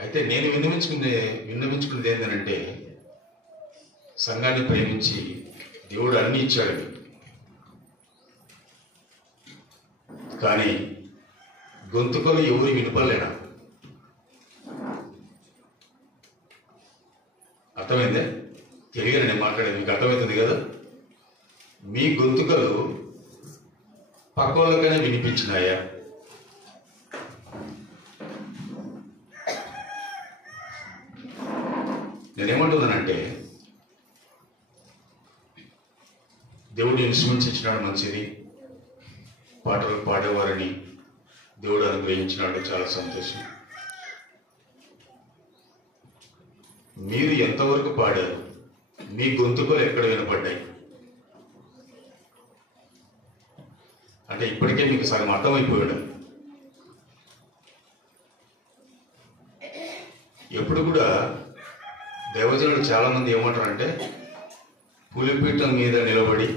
అయితే నేను విన్నవించుకునేది ఏంటంటే, సంఘాన్ని ప్రేమించి దేవుడు అన్ని ఇచ్చాడు, కానీ గొంతుకలు ఎవరు వినపలేడా? అర్థమైందే? తెలియని నేను మాట్లాడేది మీకు అర్థమవుతుంది కదా? మీ గొంతుకలు పక్కోళ్ళకైనా వినిపించినాయా? నేనేమంటున్నానంటే, దేవుడిని ఇన్స్ట్రుమెంట్స్ ఇచ్చినాడు, మంచిది, పాటలు పాడేవారిని దేవుడు అనుగ్రహించినాడు, చాలా సంతోషం. మీరు ఎంతవరకు పాడారు? మీ గొంతుకలు ఎక్కడ వినపడ్డాయి? అంటే ఇప్పటికే మీకు సగం అర్థమైపోయాడు. ఎప్పుడు కూడా దైవజనులు చాలా మంది ఏమంటారంటే, పులిపీఠం మీద నిలబడి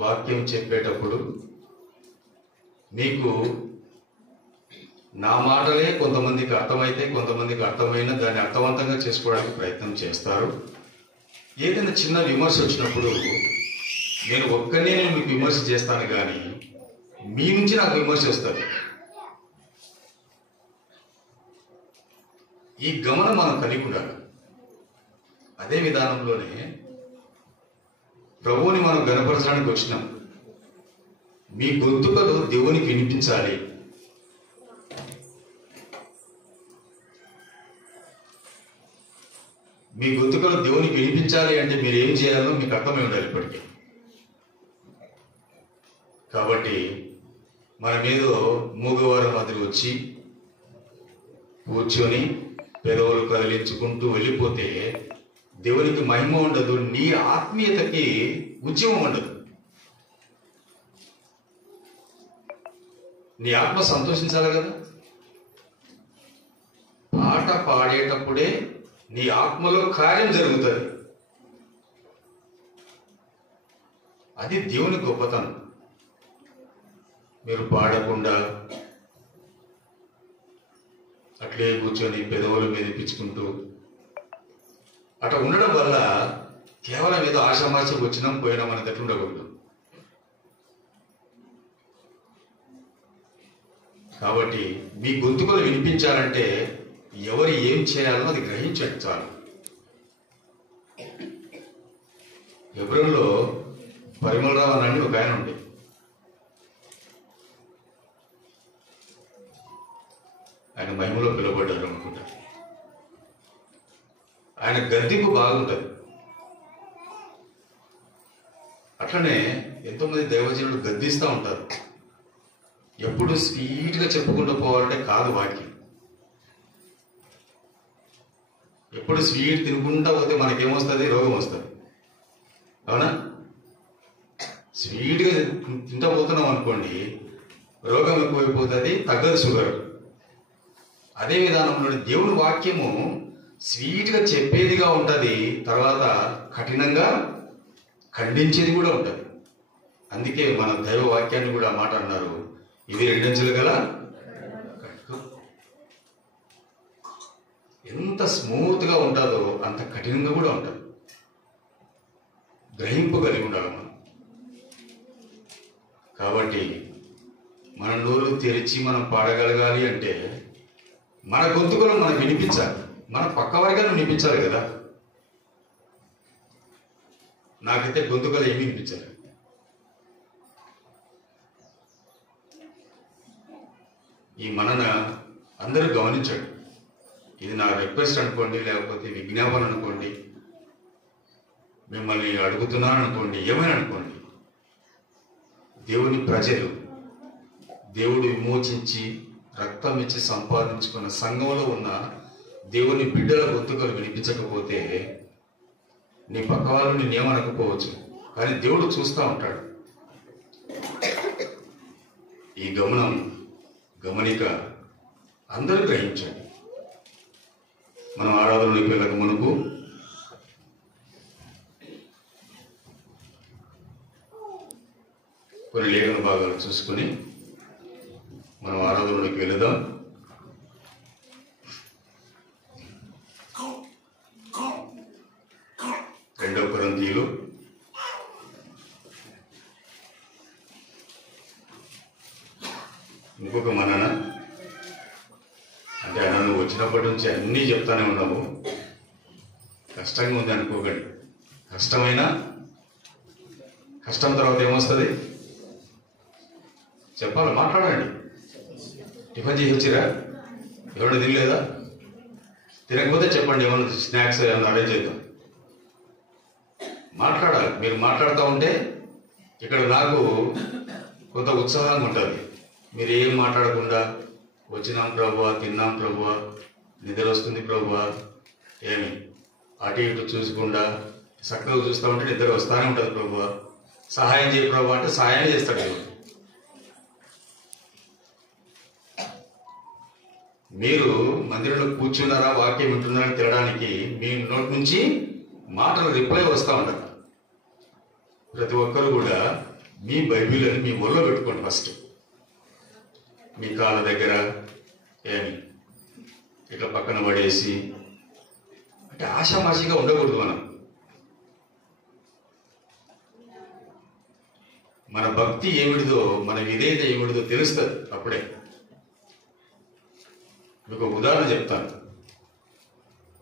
వాక్యం చెప్పేటప్పుడు మీకు నా మాటలే కొంతమందికి అర్థమైతే, కొంతమందికి అర్థమైన దాన్ని అర్థవంతంగా చేసుకోవడానికి ప్రయత్నం చేస్తారు. ఏదైనా చిన్న విమర్శ వచ్చినప్పుడు నేను ఒక్కనే మీకు విమర్శ చేస్తాను, కానీ మీ నుంచి నాకు విమర్శ వస్తుంది. ఈ గమనం మనం కలిగి ఉండాలి. అదే విధానంలోనే ప్రభువుని మనం గణపరచడానికి వచ్చినాం. మీ గొంతుకలు దేవునికి వినిపించాలి. మీ గొంతుకలు దేవునికి వినిపించాలి అంటే మీరు ఏం చేయాలో మీకు అర్థమై ఉండాలి ఇప్పటికీ. కాబట్టి మన మీద మూగవారం మాదిరి వచ్చి కూర్చొని పెదవులు కదిలించుకుంటూ వెళ్ళిపోతే దేవునికి మహిమ ఉండదు, నీ ఆత్మీయతకి ఉద్యమం ఉండదు. నీ ఆత్మ సంతోషించాలి కదా. పాట పాడేటప్పుడే నీ ఆత్మలో కార్యం జరుగుతుంది. అది దేవుని గొప్పతనం. మీరు పాడకుండా అట్లే కూర్చొని పెదవులు మెదిపించుకుంటూ అట్లా ఉండడం వల్ల కేవలం ఏదో ఆషామాషి వచ్చినాం పోయినాం అనేది అట్లా ఉండకూడదు. కాబట్టి మీ గొంతుకలు వినిపించాలంటే ఎవరు ఏం చేయాలో అది గ్రహించండి చాలు. హెబ్రోనులో పరిమళరావు అని ఒక ఆయన ఉండే, ఆయన మహిమలో పిలువబడ్డారు అనుకుంటా. ఆయన గద్దింపు బాగుంటుంది. అట్లనే ఎంతోమంది దైవజనులు గద్దిస్తూ ఉంటారు. ఎప్పుడు స్వీట్గా చెప్పుకుంటూ పోవాలంటే కాదు వాక్యం. ఎప్పుడు స్వీట్ తినుకుంటా పోతే మనకేమొస్తుంది? రోగం వస్తుంది. అవునా? స్వీట్గా తింటా పోతున్నాం అనుకోండి, రోగం ఎక్కువైపోతుంది, తగ్గదు షుగర్. అదే విధానంలో దేవుని వాక్యము స్వీట్గా చెప్పేదిగా ఉంటుంది, తర్వాత కఠినంగా ఖండించేది కూడా ఉంటుంది. అందుకే మన దైవ వాక్యాన్ని కూడా మాట అన్నారు, ఇది రెండంచులు గల ఖడ్గం. ఎంత స్మూత్గా ఉంటుందో అంత కఠినంగా కూడా ఉంటుంది. గ్రహింపు కలిగి ఉండాలి మనం. కాబట్టి మన నోరు తెరిచి మనం పాడగలగాలి అంటే మన గొంతుకలు మనం వినిపించాలి, మన పక్క వారిగా వినిపించాలి కదా. నాకైతే గొంతుకలు ఏమీ వినిపించాలి. ఈ మనన అందరూ గమనించండి. ఇది నా రిక్వెస్ట్ అనుకోండి, లేకపోతే విజ్ఞాపన అనుకోండి, మిమ్మల్ని అడుగుతున్నాను అనుకోండి, ఏమైనా అనుకోండి. దేవుని ప్రజలు, దేవుడు విమోచించి రక్తం ఇచ్చి సంపాదించుకున్న సంఘంలో ఉన్న దేవుని బిడ్డల గొంతుకలు వినిపించకపోతే నీ పక్క వాళ్ళు నేనేమనకపోవచ్చు, కానీ దేవుడు చూస్తూ ఉంటాడు. ఈ గమనిక అందరూ గ్రహించండి. మనం ఆరాధనలోకి వెళ్ళక మునుపు కొన్ని లేఖన భాగాలు చూసుకొని మనం ఆరాధనలోకి వెళదాం. చెప్పుకోమన్నానా? అంటే అన్న నువ్వు వచ్చినప్పటి నుంచి అన్నీ చెప్తానే ఉన్నావు, కష్టంగా ఉంది అనుకోకండి. కష్టం తర్వాత ఏమొస్తుంది చెప్పాలి, మాట్లాడండి. టిఫిన్ చేసి వచ్చిరా? ఎవరు తినలేదా? తినకపోతే చెప్పండి, ఏమన్నా స్నాక్స్ ఏమన్నా అరేంజ్ చేద్దాం. మాట్లాడాలి. మీరు మాట్లాడుతూ ఉంటే ఇక్కడ నాకు కొంత ఉత్సాహంగా ఉంటుంది. మీరు ఏం మాట్లాడకుండా వచ్చినాం ప్రభువా, తిన్నాం ప్రభువా, నిద్ర వస్తుంది ప్రభువా, ఏమి అటు ఇటు చూసకుండా చక్కగా చూస్తూ ఉంటే నిద్ర వస్తూనే ఉంటుంది ప్రభువా, సహాయం చేయ ప్రభువా అంటే సహాయం చేస్తాడు దేవుడు. మీరు మందిరంలో కూర్చున్నారా, వాక్యం వింటున్నారని తినడానికి మీ నోటి నుంచి మాటలు రిప్లై వస్తూ ఉంటారు. ప్రతి ఒక్కరు కూడా మీ బైబిల్ అని మీ ఒళ్ళో పెట్టుకోండి. ఫస్ట్ మీ కాళ్ళ దగ్గర ఏమి ఇట్లా పక్కన పడేసి, అంటే ఆషామాషిగా ఉండకూడదు. మన భక్తి ఏమిడిదో, మన విధేయత ఏమిడిదో తెలుస్తుంది అప్పుడే. మీకు ఒక ఉదాహరణ చెప్తాను.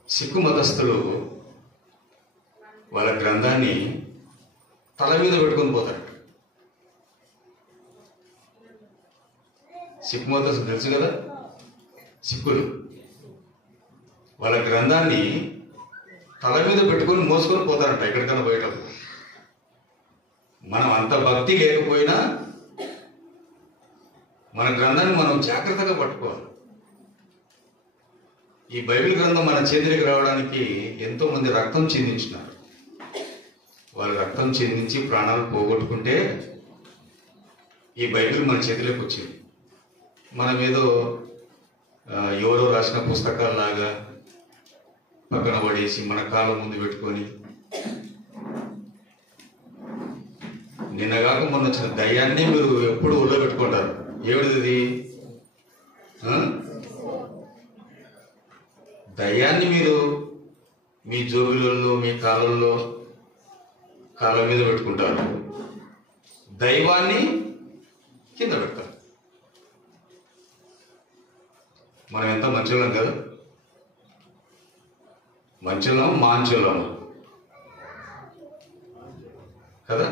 సిక్కు మతస్థులు వాళ్ళ గ్రంథాన్ని తల మీద పెట్టుకొని పోతారు. సిక్కు మతస్థులు తెలుసు కదా, సిక్కులు వాళ్ళ గ్రంథాన్ని తల మీద పెట్టుకొని మోసుకొని పోతారంట ఎక్కడికైనా బయట. మనం అంత భక్తి లేకపోయినా మన గ్రంథాన్ని మనం జాగ్రత్తగా పట్టుకోవాలి. ఈ బైబిల్ గ్రంథం మన చేతికి రావడానికి ఎంతో మంది రక్తం చిందించినారు. వాళ్ళు రక్తం చిందించి ప్రాణాలు పోగొట్టుకుంటే ఈ బైబిల్ మన చేతిలోకి వచ్చింది. మనం ఏదో ఎవరో రాసిన పుస్తకాల్లాగా పక్కన పడేసి మన కాళ్ళ ముందు పెట్టుకొని, నిన్నగాక మొన్న వచ్చిన దయ్యాన్ని మీరు ఎప్పుడు ఒళ్ళో పెట్టుకుంటారు. ఏమిటిది? దయ్యాన్ని మీరు మీ జోబులలో, మీ కాళ్ళల్లో, కాళ్ళ మీద పెట్టుకుంటారు. దైవాన్ని కింద పెడతారు. మనం ఎంత మంచులం కదా, మంచులం మాంచులం కదా,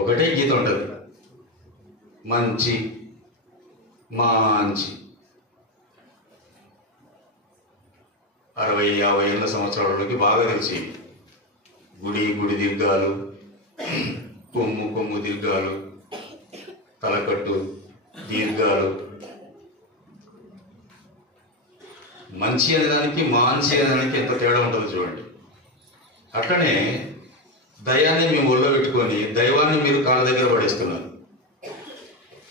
ఒకటే గీత ఉంటుంది, మంచి మాంచి. 60-50 ఏళ్ళ సంవత్సరాలలోకి బాగా తెలిసి గుడి దీర్ఘాలు, కొమ్ము దీర్ఘాలు, తలకట్టు దీర్ఘాలు. మంచి అనేదానికి మాంచి అనేదానికి ఎంత తేడా ఉంటుందో చూడండి. అట్లనే దయాన్ని మీ ఒళ్ళో పెట్టుకొని దైవాన్ని మీరు కాళ్ళ దగ్గర పడేస్తున్నారు.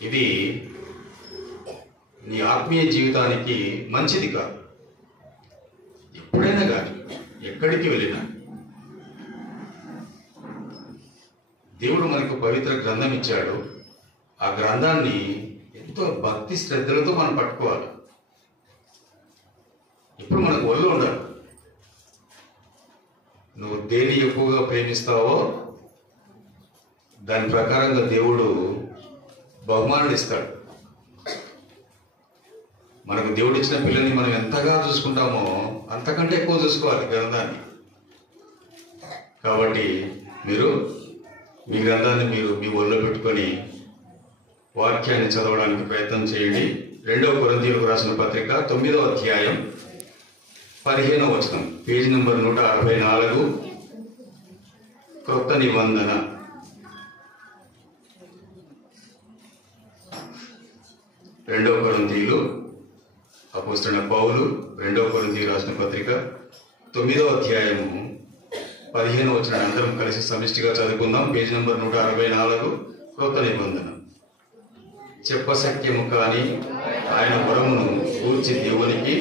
ఇది నీ ఆత్మీయ జీవితానికి మంచిది కాదు. ఎప్పుడైనా కానీ ఎక్కడికి వెళ్ళినా దేవుడు మనకు పవిత్ర గ్రంథం ఇచ్చాడు. ఆ గ్రంథాన్ని ఎంతో భక్తి శ్రద్ధలతో మనం పట్టుకోవాలి. ఇప్పుడు మనకు ఒళ్ళు ఉండాలి. నువ్వు దేన్ని ఎక్కువగా ప్రేమిస్తావో దాని ప్రకారంగా దేవుడు బహుమానాలు ఇస్తాడు. మనకు దేవుడు ఇచ్చిన పిల్లల్ని మనం ఎంతగా చూసుకుంటామో అంతకంటే ఎక్కువ చూసుకోవాలి గ్రంథాన్ని. కాబట్టి మీరు మీ గ్రంథాన్ని మీరు మీ ఒళ్ళో పెట్టుకొని వాక్యాన్ని చదవడానికి ప్రయత్నం చేయండి. 2 కొరింథీయులకు రాసిన పత్రిక 9వ అధ్యాయం 15వ వచనం, పేజీ నంబర్ 164, క్రొత్త నిబంధన. రెండవ కొరింథీయులు అపోస్తలుడైన పౌలు 2వ కొరింథీయులు రాసిన పత్రిక 9వ అధ్యాయము 15వ వచనాన్ని అందరం కలిసి సమిష్టిగా చదువుకుందాం. పేజీ నంబర్ 164, క్రొత్త నిబంధన. చెప్పశక్యము కాని ఆయన వరమును గూర్చి దేవునికి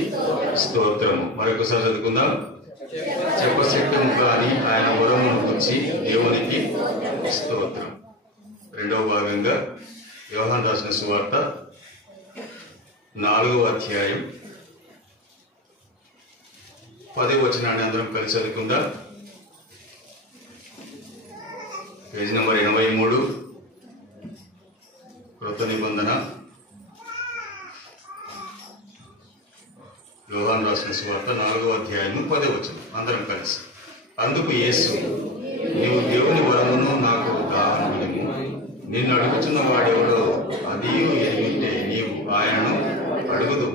స్తోత్రము. మరొకసారి చదువుకుందాం. చెప్పశక్యము కాని ఆయన వరమును గూర్చి దేవునికి స్తోత్రం. 2వ భాగంగా యోహాను రాసిన సువార్త 4వ అధ్యాయం 10వ వచనాన్ని అందరం కలిసి చదువుకుందాం. పేజీ నంబర్ 83, క్రొత్త నిబంధన యోహాను రాసిన సువార్త 4వ అధ్యాయం 10వ వచనం అందరం కలిసి. అందుకు యేసు, నీవు దేవుని వరమును నాకు దానము, నిన్ను అడుగుతున్న వాడెవడో అదియు ఎరిగింటే నీవు ఆయనను అడుగుదు,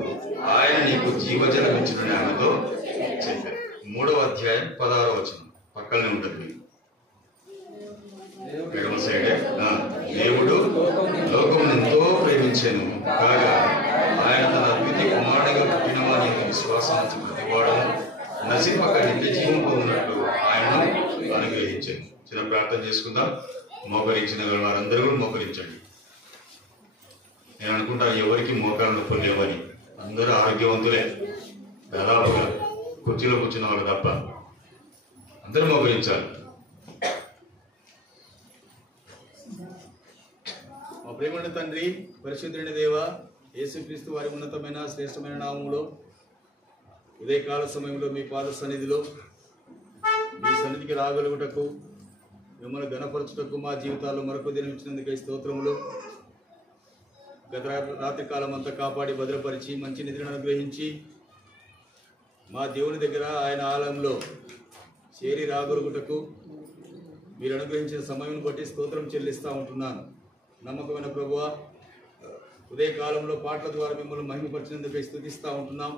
ఆయన నీకు జీవజలమిచ్చునని ఆమెతో చెప్పారు. 3వ అధ్యాయం 16వ వచనం పక్కనే ఉంటుంది మీకు, ఎడమ సైడే. దేవుడు లోకమును ఎంతో ప్రేమించెను కాగా ఆయన తన అద్వితీయ కుమారుడిగా పుట్టిన వాని విశ్వాసం ప్రతివాడను నశింపక నిత్య జీవం పొందినట్లు ఆయనను అనుగ్రహించాను. చిన్న ప్రార్థన చేసుకుందాం. మోకరించిన వారందరూ కూడా మోకరించండి. నేను అనుకుంటాను ఎవరికి మోకాలు నొప్పులు లేవని, అందరూ ఆరోగ్యవంతులే, దాదాపుగా కుర్చీలో కూర్చున్న వాళ్ళు తప్ప అందరూ మోకరించాలి. మా ప్రేమణ తండ్రి, పరిశుద్ధుని దేవ, యేసుక్రీస్తు వారి ఉన్నతమైన శ్రేష్టమైన నామములో ఉదయకాల సమయంలో మీ పాద సన్నిధిలో మీ సన్నిధికి రాగలుగుటకు, మిమ్మల్ని ఘనపరచుటకు మా జీవితాల్లో మరొక దినం ఇచ్చినందుకై స్తోత్రములు. గత రాత్రి కాలం అంతా కాపాడి భద్రపరిచి మంచి నిద్రను అనుగ్రహించి మా దేవుని దగ్గర ఆయన ఆలయంలో చేరి రాగలుగుటకు మీరు అనుగ్రహించిన సమయం బట్టి స్తోత్రం చెల్లిస్తూ ఉంటున్నాను. నమ్మకమైన ప్రభువా, ఉదయకాలంలో పాటల ద్వారా మిమ్మల్ని మహిమపరిచినందుకై స్తుతిస్తూ ఉంటున్నాం.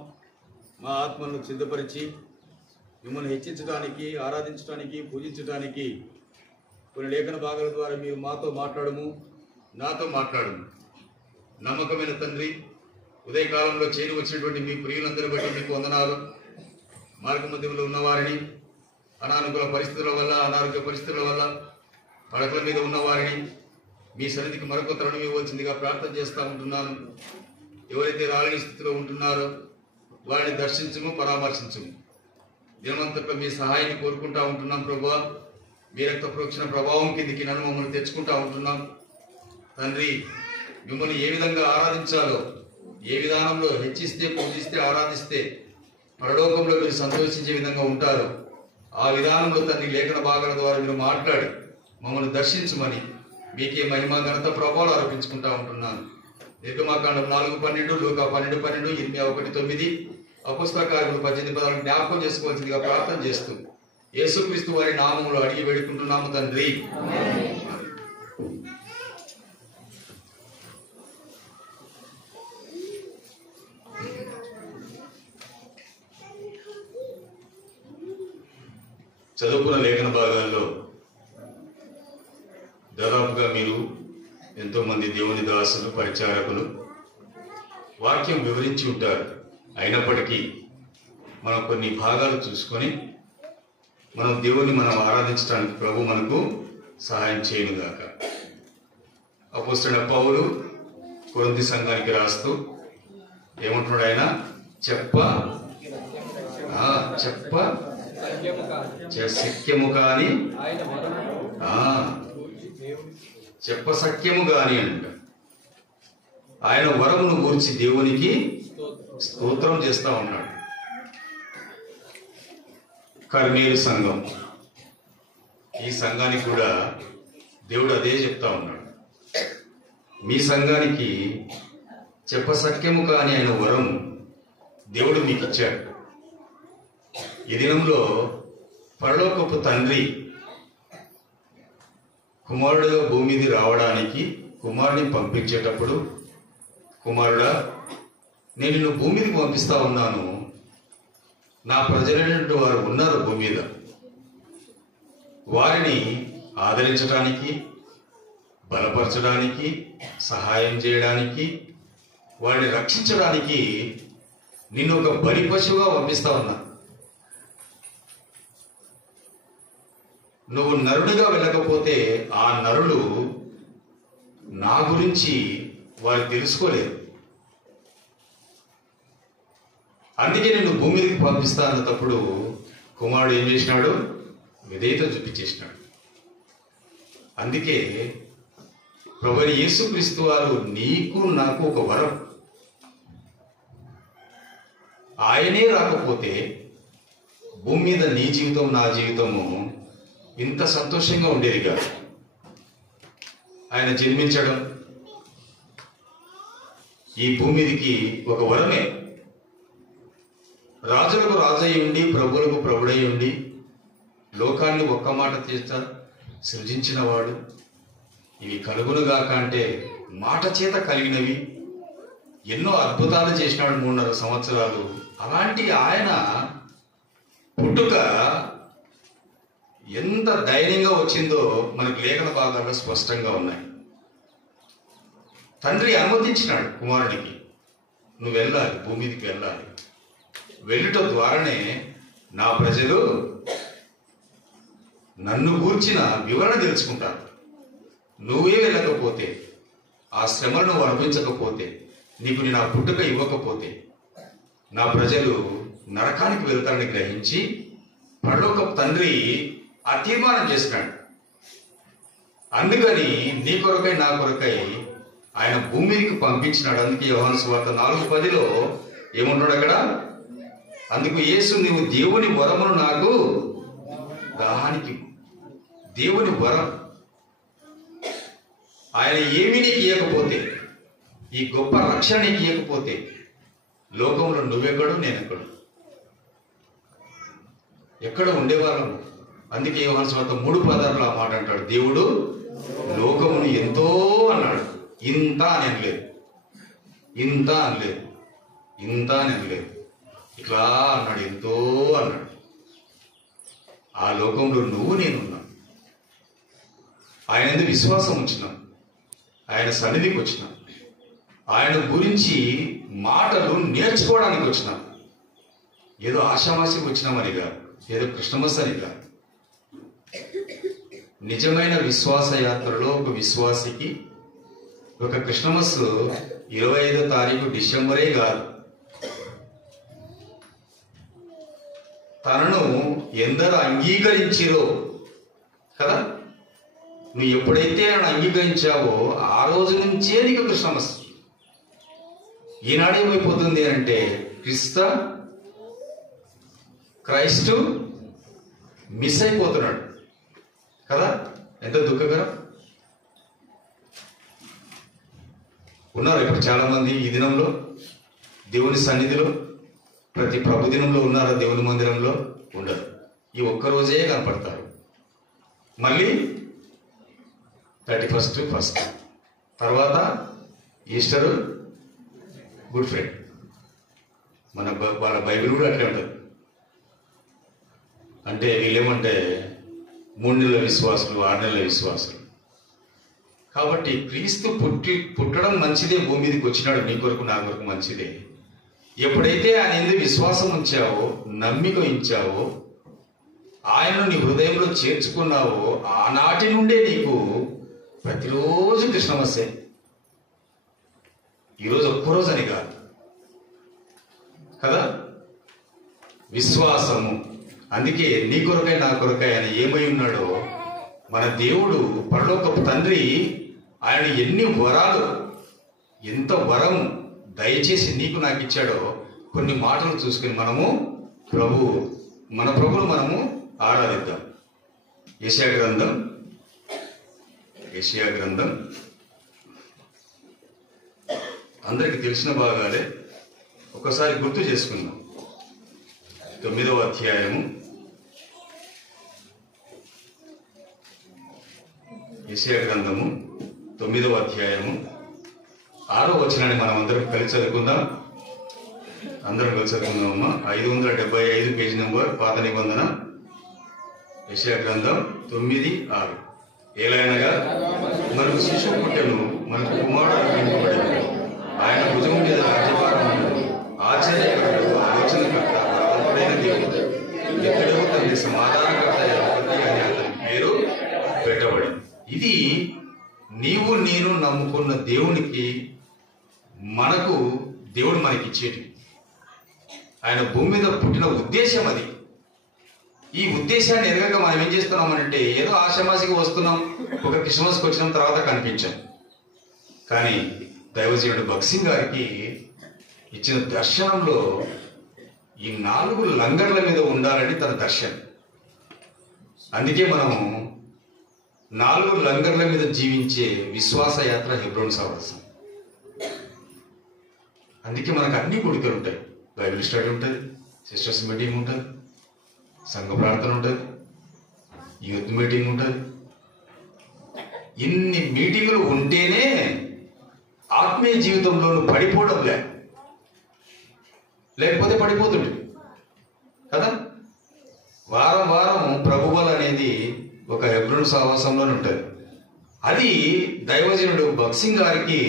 మా ఆత్మలను సిద్ధపరిచి మిమ్మల్ని హెచ్చించడానికి, ఆరాధించడానికి, పూజించడానికి కొన్ని లేఖన భాగాల ద్వారా మీరు మాతో మాట్లాడము, నాతో మాట్లాడము. నమ్మకమైన తండ్రి, ఉదయకాలంలో చేరి వచ్చినటువంటి మీ ప్రియులందరూ బట్టి మీకు వందనాలు. మార్గ మధ్యంలో ఉన్నవారిని, అనానుకూల పరిస్థితుల వల్ల, అనారోగ్య పరిస్థితుల వల్ల పడకల మీద ఉన్నవారిని మీ సన్నిధికి మరొక తరుణం ఇవ్వాల్సిందిగా ప్రార్థన చేస్తూ ఉంటున్నాను. ఎవరైతే రాలేని స్థితిలో ఉంటున్నారో వారిని దర్శించము, పరామర్శించము. దినమంతట్లో మీ సహాయాన్ని కోరుకుంటా ఉంటున్నాం ప్రభువా. మీ రక్త ప్రోక్షణ ప్రభావం కిందికి నన్ను మమ్మల్ని తెచ్చుకుంటా ఉంటున్నాం తండ్రి. మిమ్మల్ని ఏ విధంగా ఆరాధించాలో, ఏ విధానంలో హెచ్చిస్తే, పూజిస్తే, ఆరాధిస్తే పరలోకంలో మీరు సంతోషించే విధంగా ఉంటారు, ఆ విధానంలో తండ్రి లేఖన భాగాల ద్వారా మీరు మాట్లాడి మమ్మల్ని దర్శించమని మీకే మహిమ, ఘనత, ప్రభావాలు ఆరోపించుకుంటా ఉంటున్నాను. నిర్గమాకాండం 4:12, లూకా 12:12, ఇర్మియా 1:9, అపోస్తల కార్యములు 18:14 జ్ఞాపకం చేసుకోవాల్సిందిగా ప్రార్థన చేస్తూ యేసుక్రీస్తు వారి నామములో అడిగి వేడుకుంటున్నాము తండ్రి. చదువుకున్న లేఖన భాగాల్లో దాదాపుగా మీరు ఎంతోమంది దేవుని దాసులు, పరిచారకులు వాక్యం వివరించి ఉంటారు. అయినప్పటికీ మనం కొన్ని భాగాలు చూసుకొని మనం దేవుని ఆరాధించడానికి ప్రభు మనకు సహాయం చేయనుగాక. అపోస్తలుడైన పౌలు కొరింథీ సంఘానికి రాస్తూ ఏమంటున్నాడు ఆయన? సఖ్యము కాని చెప్ప సఖ్యము కాని అంట. ఆయన వరమును గూర్చి దేవునికి స్తోత్రం చేస్తా ఉన్నాడు. కర్మేలు సంఘం, ఈ సంఘానికి కూడా దేవుడు అదే చెప్తా ఉన్నాడు. మీ సంఘానికి చెప్పసఖ్యము కాని ఆయన వరం దేవుడు మీకు ఇచ్చాడు. ఈ దినంలో పరలోకపు తండ్రి కుమారుడుగా భూమి మీద రావడానికి కుమారుడిని పంపించేటప్పుడు, కుమారుడా నేను నిన్ను భూమి మీదకి పంపిస్తా ఉన్నాను, నా ప్రజలైనటువంటి వారు ఉన్నారు భూమి మీద, వారిని ఆదరించడానికి, బలపరచడానికి, సహాయం చేయడానికి, వారిని రక్షించడానికి నిన్ను ఒక బలి పశువుగా పంపిస్తా ఉన్నా. నువ్వు నరుడిగా వెళ్ళకపోతే ఆ నరులు నా గురించి వారు తెలుసుకోలేరు. అందుకే నేను భూమి మీదకి పంపిస్తా అన్నప్పుడు కుమారుడు ఏం చేసినాడు? విధేయత చూపించేసినాడు. అందుకే ప్రభువైన యేసుక్రీస్తు వారు నీకు నాకు ఒక వరం. ఆయనే రాకపోతే భూమి మీద నీ జీవితం, నా జీవితము ఇంత సంతోషంగా ఉండేది కాదు. ఆయన జన్మించడం ఈ భూమి మీదకి ఒక వరమే. రాజులకు రాజై ఉండి ప్రభువులకు ప్రభుడై ఉండి లోకాన్ని ఒక్క మాట చేత సృజించిన వాడు. ఇవి కలుగునుగాక అంటే మాట చేత కలిగినవి. ఎన్నో అద్భుతాలు చేసినాడు 3.5 సంవత్సరాలు. అలాంటి ఆయన పుట్టుక ఎంత ధైర్యంగా వచ్చిందో మనకు లేఖన భాగాల్లో స్పష్టంగా ఉన్నాయి. తండ్రి అనుమతించినాడు కుమారుడికి, నువ్వు వెళ్ళాలి, భూమి మీదకి వెళ్ళాలి. వెళ్ళుట ద్వారానే నా ప్రజలు నన్ను గూర్చిన వివరణ తెలుసుకుంటారు. నువ్వే వెళ్ళకపోతే, ఆ శ్రమను నువ్వు అనుభవించకపోతే, నీకు నా పుట్టుక ఇవ్వకపోతే నా ప్రజలు నరకానికి వెళ్తారని గ్రహించి పరలోకపు తండ్రి ఆ తీర్మానం చేసినాడు. అందుకని నీ కొరకై నా కొరకై ఆయన భూమికి పంపించినాడు. అందుకే యోహాను సువార్త 4:10లో ఏమున్నాడు అక్కడ? అందుకు యేసు, నీవు దేవుని వరమును నాకు దాహానికి, దేవుని వరం ఆయన ఏమీ నీకు ఇవ్వకపోతే, ఈ గొప్ప రక్షణ నీకు ఇవ్వకపోతే లోకంలో నువ్వెక్కడు, నేనెక్కడు, ఎక్కడ ఉండేవాళ్ళము. అందుకే యోహాను సువార్త 3:16 ఆ మాట అంటాడు, దేవుడు లోకమును ఎంతో అన్నాడు. ఇంత అని అనలేదు, ఇంత అనలేదు, ఇంత అని అనలేదు, ఇట్లా అన్నాడు, ఎంతో అన్నాడు. ఆ లోకంలో నువ్వు నేనున్నాం. ఆయన విశ్వాసం వచ్చినాం, ఆయన సన్నిధికి వచ్చినాం, ఆయన గురించి మాటలు నేర్చుకోవడానికి వచ్చినాం. ఏదో ఆషామాషికి వచ్చినామని కాదు, ఏదో క్రిస్టమస్ అని కాదు. నిజమైన విశ్వాస యాత్రలో ఒక విశ్వాసికి ఒక క్రిస్టమస్ 25వ తారీఖు డిసెంబరే కాదు, తనను ఎందరు అంగీకరించిరో కదా, నువ్వు ఎప్పుడైతే నన్ను అంగీకరించావో ఆ రోజు నుంచే నీకు క్రిస్టమస్. ఈనాడేమైపోతుంది అంటే క్రైస్తు మిస్ అయిపోతున్నాడు కదా. ఎంత దుఃఖకరం. ఉన్నారు ఇప్పుడు చాలా మంది ఈ దినంలో దేవుని సన్నిధిలో, ప్రతి ప్రభు దినంలో ఉన్నారా? దేవుని మందిరంలో ఉండరు. ఈ ఒక్కరోజే కనపడతారు. మళ్ళీ 31st ఫస్ట్, తర్వాత ఈస్టరు, గుడ్ ఫ్రైడే. వాళ్ళ బైబిల్ కూడా అట్లే ఉంటుంది. అంటే వీళ్ళేమంటే 3 నెలల విశ్వాసులు, 6 నెలల విశ్వాసులు. కాబట్టి క్రీస్తు పుట్టడం మంచిదే, భూమి మీదకి వచ్చినాడు నీ కొరకు నా కొరకు మంచిదే. ఎప్పుడైతే ఆయన ఎందుకు విశ్వాసం ఉంచావో, నమ్మిక ఉంచావో, ఆయనను నీ హృదయంలో చేర్చుకున్నావో, ఆనాటి నుండే నీకు ప్రతిరోజు క్రిస్మస్సే. ఈరోజు ఒక్కరోజు అని కాదు కదా. విశ్వాసము. అందుకే నీ కొరకై నా కొరకై ఆయన ఏమై ఉన్నాడో, మన దేవుడు పరలోకపు తండ్రి ఆయన ఎన్ని వరాలు, ఎంత వరం దయచేసి నీకు నాకు ఇచ్చాడో కొన్ని మాటలు చూసుకుని మన ప్రభువును మనము ఆరాధిద్దాం. యెషయా గ్రంథం అందరికి తెలిసిన భాగాలే, ఒకసారి గుర్తు చేసుకుందాం. 9వ అధ్యాయము, యెషయా గ్రంథము 9వ అధ్యాయము 6వ వచనాన్ని మనం అందరం కలిసి చదువుకుందాం. అందరం కలిసి చదువుకుందామమ్మా. 575 పేజీ నెంబర్, పాత నిబంధన, యెషయా గ్రంథం 9:6. ఏలైనగా మనకు శిశువు పుట్టెను, మనకు కుమారుడు అనుగ్రహింపబడెను, ఆయన భుజం మీద రాజ్యభారం ఉన్నది, ఆశ్చర్యకరుడు, ఆలోచనకర్త, బలపడైన దేవుడు, ఎక్కడో తండ్రి, సమాధానకర్త అని అతని పేరు పెట్టబడింది. ఇది నీవు నేను నమ్ముకున్న దేవునికి, మనకు దేవుడు మనకిచ్చేటి, ఆయన భూమి మీద పుట్టిన ఉద్దేశం అది. ఈ ఉద్దేశాన్ని ఎరగక మనం ఏం చేస్తున్నామంటే ఏదో ఆషామాషిగా వస్తున్నాం, ఒక క్రిస్మస్కి వచ్చిన తర్వాత కనిపించాం. కానీ దైవజనుడు భగత్ సింగ్ గారికి ఇచ్చిన దర్శనంలో ఈ 4 లంగర్ల మీద ఉండాలని తన దర్శనం. అందుకే మనం 4 లంగర్ల మీద జీవించే విశ్వాస యాత్ర హెబ్రోన్ సహవాసం. అందుకే మనకు అన్ని కూడికలు ఉంటాయి. బైబిల్ స్టడీ ఉంటుంది, సిస్టర్స్ మీటింగ్ ఉంటుంది, సంఘ ప్రార్థన ఉంటుంది, యూత్ మీటింగ్ ఉంటుంది. ఇన్ని మీటింగులు ఉంటేనే ఆత్మీయ జీవితంలో పడిపోవడం లేకపోతే పడిపోతుండే కదా. వారం వారం ప్రభుబల అనేది ఒక హెబ్రోను సహవాసంలోనే ఉంటుంది. అది దైవజనుడు భక్సింగ్ గారికి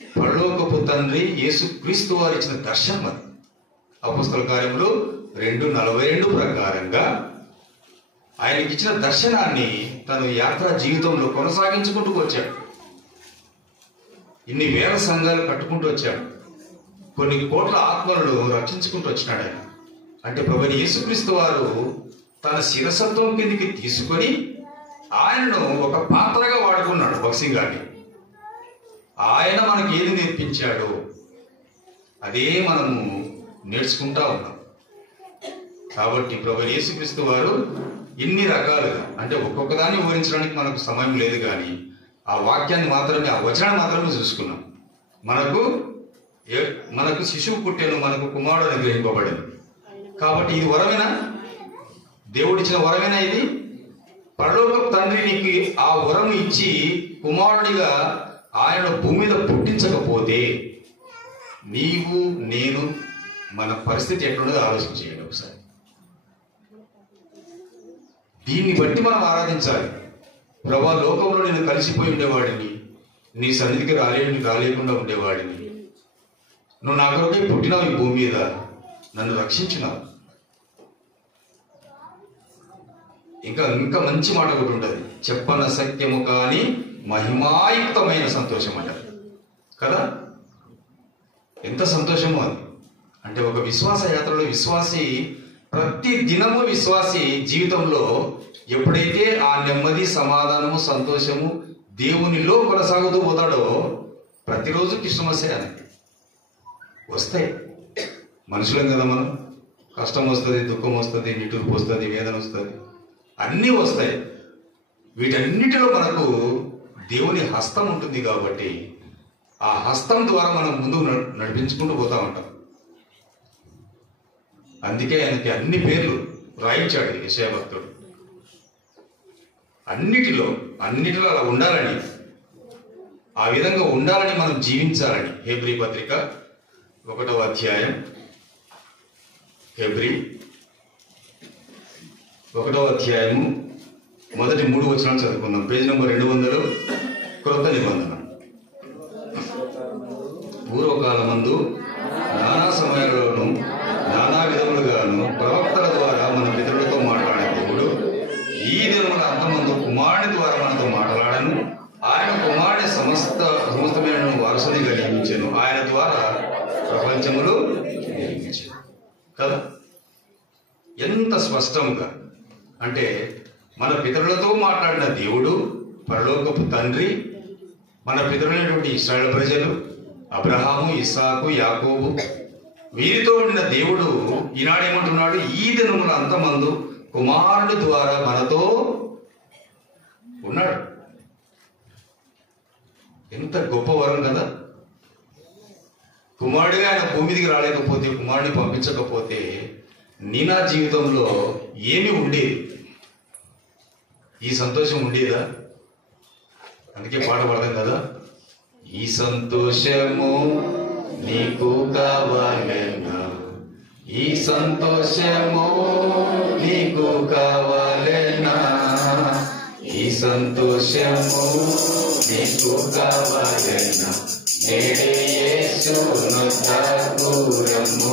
పరలోకపు తండ్రి యేసు క్రీస్తు వారు ఇచ్చిన దర్శనం. అది అపోస్తల కార్యములు 2:42 ప్రకారంగా ఆయనకి ఇచ్చిన దర్శనాన్ని తను యాత్రా జీవితంలో కొనసాగించుకుంటూ వచ్చాడు. ఇన్ని వేల సంఘాలు కట్టుకుంటూ వచ్చాడు. కొన్ని కోట్ల ఆత్మలను రక్షించుకుంటూ వచ్చినాడు ఆయన. అంటే ప్రభువైన యేసుక్రీస్తు వారు తన శిరసత్వం కిందికి తీసుకొని ఆయనను ఒక పాత్రగా వాడుకున్నాడు భక్సింగ్ గారిని. ఆయన మనకి ఏది నేర్పించాడో అదే మనము నేర్చుకుంటా ఉన్నాం. కాబట్టి ప్రభువైన యేసుక్రీస్తు వారు ఇన్ని రకాలుగా, అంటే ఒక్కొక్క దాన్ని వివరించడానికి మనకు సమయం లేదు, కానీ ఆ వాక్యాన్ని మాత్రమే, ఆ వచనాన్ని మాత్రమే చూసుకున్నాం. మనకు శిశువు పుట్టెను, మనకు కుమారుడు అనుగ్రహింపబడింది. కాబట్టి ఇది వరమేనా? దేవుడిచ్చిన వరమేనా ఇది? పరలోకపు తండ్రి నీకు ఆ వరం ఇచ్చి కుమారుడిగా ఆయన భూమి మీద పుట్టించకపోతే నీవు నేను మన పరిస్థితి ఎట్లుండదో ఆలోచించేయండి ఒకసారి. దీన్ని బట్టి మనం ఆరాధించాలి. ప్రభా, లోకంలో నేను కలిసిపోయి ఉండేవాడిని, నీ సన్నిధికి రాలేకుండా ఉండేవాడిని, నువ్వు నా కొరకే పుట్టినావు, ఈ భూమి మీద నన్ను రక్షించినావు. ఇంకా మంచి మాట ఒకటి ఉంటుంది, చెప్పన సత్యము కానీ మహిమాయుక్తమైన సంతోషం అంటారు కదా. ఎంత సంతోషమో అది. అంటే ఒక విశ్వాస యాత్రలో విశ్వాసి ప్రతి దినము విశ్వాసి జీవితంలో ఎప్పుడైతే ఆ నెమ్మది, సమాధానము, సంతోషము దేవునిలో కొనసాగుతూ పోతాడో ప్రతిరోజు క్రిస్మస్ వస్తాయి. మనుషులం కదా మనం. కష్టం వస్తుంది, దుఃఖం వస్తుంది, నిట్టూర్పు వస్తుంది, వేదన వస్తుంది, అన్నీ వస్తాయి. వీటన్నిటిలో మనకు దేవుని హస్తం ఉంటుంది. కాబట్టి ఆ హస్తం ద్వారా మనం ముందుకు నడిపించుకుంటూ పోతా ఉంటాం. అందుకే ఆయనకి అన్ని పేర్లు రాయించాడు యెషయా భక్తుడు. అన్నిటిలో అలా ఉండాలని, ఆ విధంగా ఉండాలని మనం జీవించాలని. హెబ్రీ పత్రిక 1వ అధ్యాయం, హెబ్రీ 1వ అధ్యాయము మొదటి 3 వచనాలు చదువుకుందాం. పేజ్ నెంబర్ 200, క్రొత్త నిబంధన. పూర్వకాలమందు నానా సమయాలలోనూ నానా విధములుగాను ప్రవక్తల ద్వారా మన పితరులతో మాట్లాడే దేవుడు ఈ దినముల అంతమందు కుమారుని ద్వారా మనతో మాట్లాడను. ఆయన కుమారుని సమస్తమైన వారసునిగా నియమించాను. ఆయన ద్వారా ప్రపంచములు నిర్మించాను కదా. ఎంత స్పష్టంగా అంటే మన పితరులతో మాట్లాడిన దేవుడు, పరలోకపు తండ్రి, మన పితరులైనటువంటి ఇశ్రాయేలు ప్రజలు, అబ్రహాము, ఇస్సాకు, యాకోబు, వీరితో ఉండిన దేవుడు ఈనాడేమంటున్నాడు? ఈ దినముల అంతమందు కుమారుడు ద్వారా మనతో ఉన్నాడు. ఎంత గొప్ప వరం కదా. కుమారుడిగా ఆయన భూమి మీదకి రాలేకపోతే, కుమారుడిని పంపించకపోతే నా జీవితంలో ఏమి ఉండేది? ఈ సంతోషం ఉండేదా? అందుకే పాట పాడదాం కదా, ఈ సంతోషము నీకు కావాలన్నా, ఈ సంతోషము నీకు కావాలన్నా, ఈ సంతోషము నీకు కావాలన్నా, నేడే యేసును తాకురము,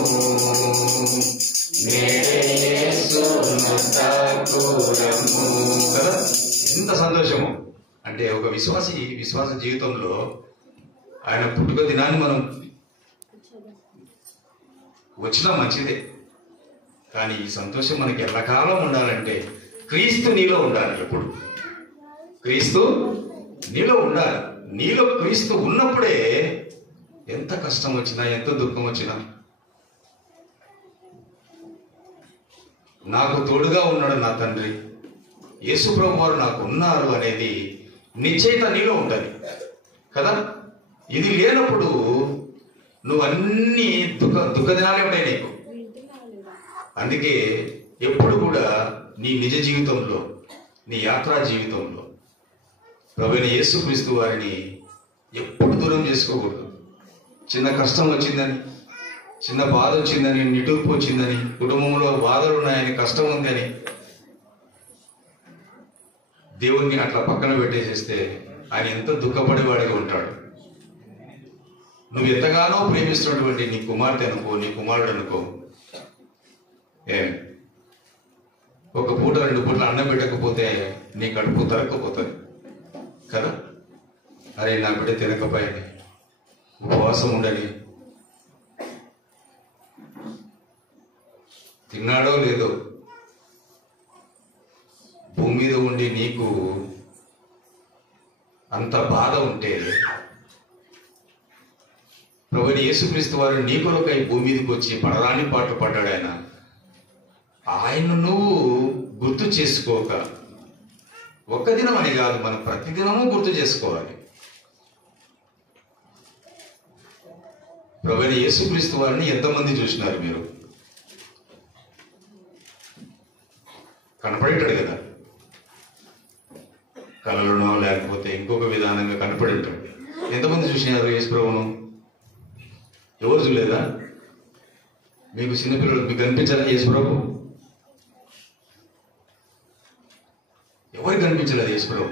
నేడే యేసును తాకురము కదా. ఎంత సంతోషము అంటే ఒక విశ్వాస జీవితంలో ఆయన పుట్టుక దినాన్ని మనం వచ్చినా మంచిదే, కానీ ఈ సంతోషం మనకి ఎల్లకాలం ఉండాలంటే క్రీస్తు నీలో ఉండాలి. ఎప్పుడు క్రీస్తు నీలో ఉండాలి. నీలో క్రీస్తు ఉన్నప్పుడే ఎంత కష్టం వచ్చినా, ఎంత దుఃఖం వచ్చినా, నాకు తోడుగా ఉన్నాడు నా తండ్రి, యేసు ప్రభు వారు నాకు ఉన్నారు అనేది నిశ్చయిత నీలో ఉంటుంది కదా. ఇది లేనప్పుడు నువ్వు అన్ని దుఃఖ దినాలే ఉంటాయి నీకు. అందుకే ఎప్పుడు కూడా నీ నిజ జీవితంలో, నీ యాత్రా జీవితంలో ప్రభువైన యేసుక్రీస్తు వారిని ఎప్పుడు దూరం చేసుకోకూడదు. చిన్న కష్టం వచ్చిందని, చిన్న బాధ వచ్చిందని, నిటూర్పు వచ్చిందని, కుటుంబంలో బాధలు ఉన్నాయని, కష్టం ఉందని దేవుణ్ణి అట్లా పక్కన పెట్టేసేస్తే ఆయన ఎంత దుఃఖపడేవాడిగా ఉంటాడు. నువ్వు ఎంతగానో ప్రేమిస్తున్నటువంటి నీ కుమార్తె అనుకో, నీ కుమారుడు అనుకో, ఒక పూట 2 పూటలు అన్నం పెట్టకపోతే నీ కడుపు తరక్కపోతుంది కదా. అరే నా బిడ్డ తినకపోయాని, ఉపవాసం ఉండని, తిన్నాడో లేదో, భూమి మీద ఉండి నీకు అంత బాధ ఉంటే ప్రభువైన యేసుక్రీస్తు వారు నీ కొరకై భూమి మీదకి వచ్చి పడరాని పాటు పడ్డాడు. ఆయన నువ్వు గుర్తు చేసుకోక, ఒక్క దినం అని కాదు, మనం ప్రతిదినము గుర్తు చేసుకోవాలి. ప్రభువైన యేసుక్రీస్తు వారిని ఎంతమంది చూసినారు మీరు? కనపడేటాడు కదా, కళలోనో లేకపోతే ఇంకొక విధానంగా కనపడి ఉంటాడు. ఎంతమంది చూసినారు యేసు ప్రభువును? ఎవరు చూడలేదా? మీకు చిన్నపిల్లలు మీకు కనిపించాలి యేసు ప్రభు? ఎవరికి కనిపించలేదు యేసు ప్రభు?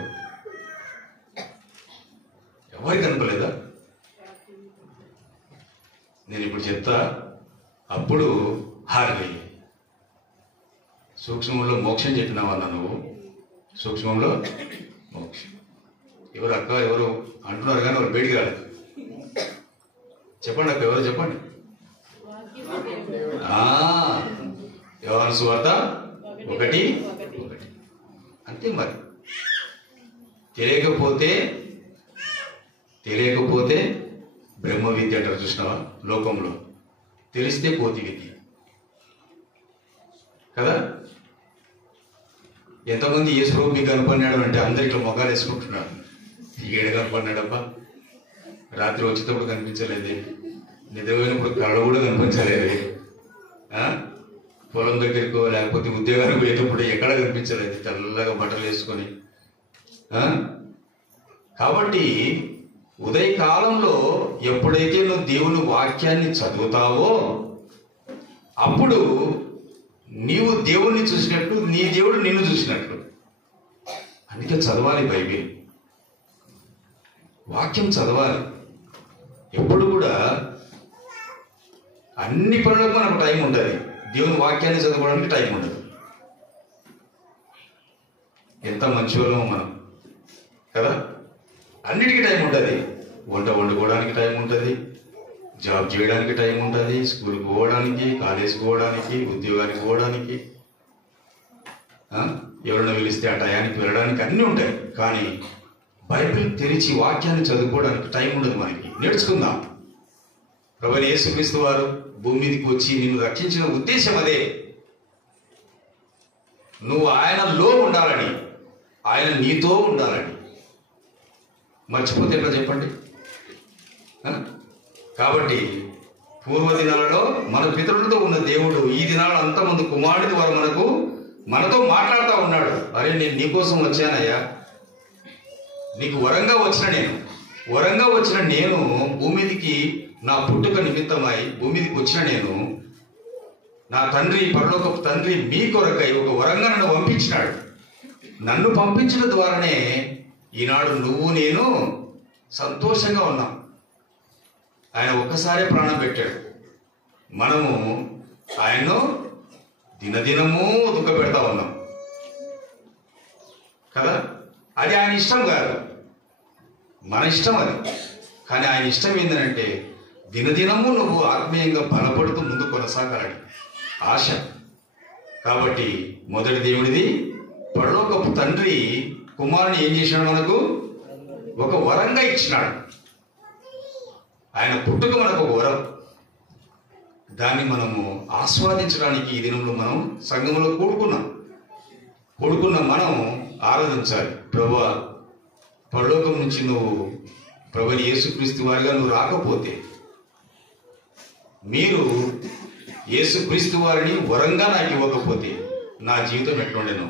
ఎవరికి కనపలేదా? నేను ఇప్పుడు చెప్తా, అప్పుడు హారలి సూక్ష్మంలో మోక్షం చెప్పినావన్నా నువ్వు. సూక్ష్మంలో మోక్షం ఎవరు అక్క ఎవరు అంటున్నారు కానీ వాళ్ళు బయటికి రాలేదు. చెప్పండి అక్క, ఎవరు చెప్పండి. యోహాను సువార్త 1:1 అంతే. మరి తెలియకపోతే బ్రహ్మ విద్య అంటారు చూసినావా లోకంలో, తెలిస్తే కోతి విద్య కదా. ఎంతమంది యేసు ప్రభు మీకు కనపడినాడు అంటే అందరిలో మొగాలు వేసుకుంటున్నాడు. ఏడు కనపడినాడబ్బా, రాత్రి వచ్చేటప్పుడు కనిపించలేదు, నిద్రపోయినప్పుడు కళ్ళు కూడా కనిపించలేదు, పొలం దగ్గరికి లేకపోతే ఉద్యోగానికి పోయేటప్పుడు ఎక్కడ కనిపించలేదు, తెల్లగా బట్టలు వేసుకొని. కాబట్టి ఉదయకాలంలో ఎప్పుడైతే నువ్వు దేవుని వాక్యాన్ని చదువుతావో అప్పుడు నీవు దేవుణ్ణి చూసినట్టు, నీ దేవుడు నిన్ను చూసినట్లు. అందుకే చదవాలి బైబిల్, వాక్యం చదవాలి. ఎప్పుడు కూడా అన్ని పనులకు మనకు టైం ఉంటుంది, దేవుని వాక్యాన్ని చదువుకోవడానికి టైం ఉండదు. ఎంత మంచివాళ్ళమో మనం కదా. అన్నిటికీ టైం ఉంటుంది. వంట వండుకోవడానికి టైం ఉంటుంది, జాబ్ చేయడానికి టైం ఉంటుంది, స్కూల్కి పోవడానికి, కాలేజీకి పోవడానికి, ఉద్యోగానికి పోవడానికి, ఎవరైనా పిలిస్తే ఆ టయానికి వెళ్ళడానికి అన్నీ ఉంటాయి. కానీ బైబిల్ తెరిచి వాక్యాన్ని చదువుకోవడానికి టైం ఉండదు మనకి. నేర్చుకుందాం. ప్రభువైన యేసుక్రీస్తు వారు భూమి మీదకి వచ్చి నిన్ను రక్షించిన ఉద్దేశం అదే. నువ్వు ఆయనలో ఉండాలని, ఆయన నీతో ఉండాలని. మర్చిపోతే ఎట్లా చెప్పండి. కాబట్టి పూర్వదినాలలో మన పితరులతో ఉన్న దేవుడు ఈ దినాలు అంతమంది కుమారుడి వారు మనతో మాట్లాడుతూ ఉన్నాడు. అరే నేను నీకోసం వచ్చానయ్యా, నీకు వరంగా వచ్చిన నేను భూమి మీదకి నా పుట్టుక నిమిత్తమై భూమి మీదకి వచ్చిన నేను, నా తండ్రి పరలోకపు తండ్రి మీ కొరకై ఒక వరంగా నన్ను పంపించినాడు. నన్ను పంపించిన ద్వారానే ఈనాడు నువ్వు నేను సంతోషంగా ఉన్నాం. ఆయన ఒక్కసారే ప్రాణం పెట్టాడు. మనము ఆయన్ను దినదినము దుఃఖ పెడతా ఉన్నాం కదా. అది ఆయన ఇష్టం కాదు, మన ఇష్టం అది. కానీ ఆయన ఇష్టం ఏంటంటే దినదినము నువ్వు ఆత్మీయంగా బలపడుతూ ముందు కొనసాగాలని ఆశ. కాబట్టి మొదటి దేవుడిది పరలోకపు తండ్రి కుమారుని ఏం చేసినాడు? మనకు ఒక వరంగా ఇచ్చినాడు. ఆయన పుట్టుక మనకు ఒక వరం. దాన్ని మనము ఆస్వాదించడానికి ఈ దినంలో మనం సంఘంలో కూడుకున్న మనం ఆరాధించాలి. ప్రభువా, పరలోకం నుంచి నువ్వు ప్రభువైన యేసుక్రీస్తు వారిగా నువ్వు రాకపోతే, మీరు యేసుక్రీస్తు వారిని వరంగా నాకు ఇవ్వకపోతే నా జీవితం ఎట్లుండేను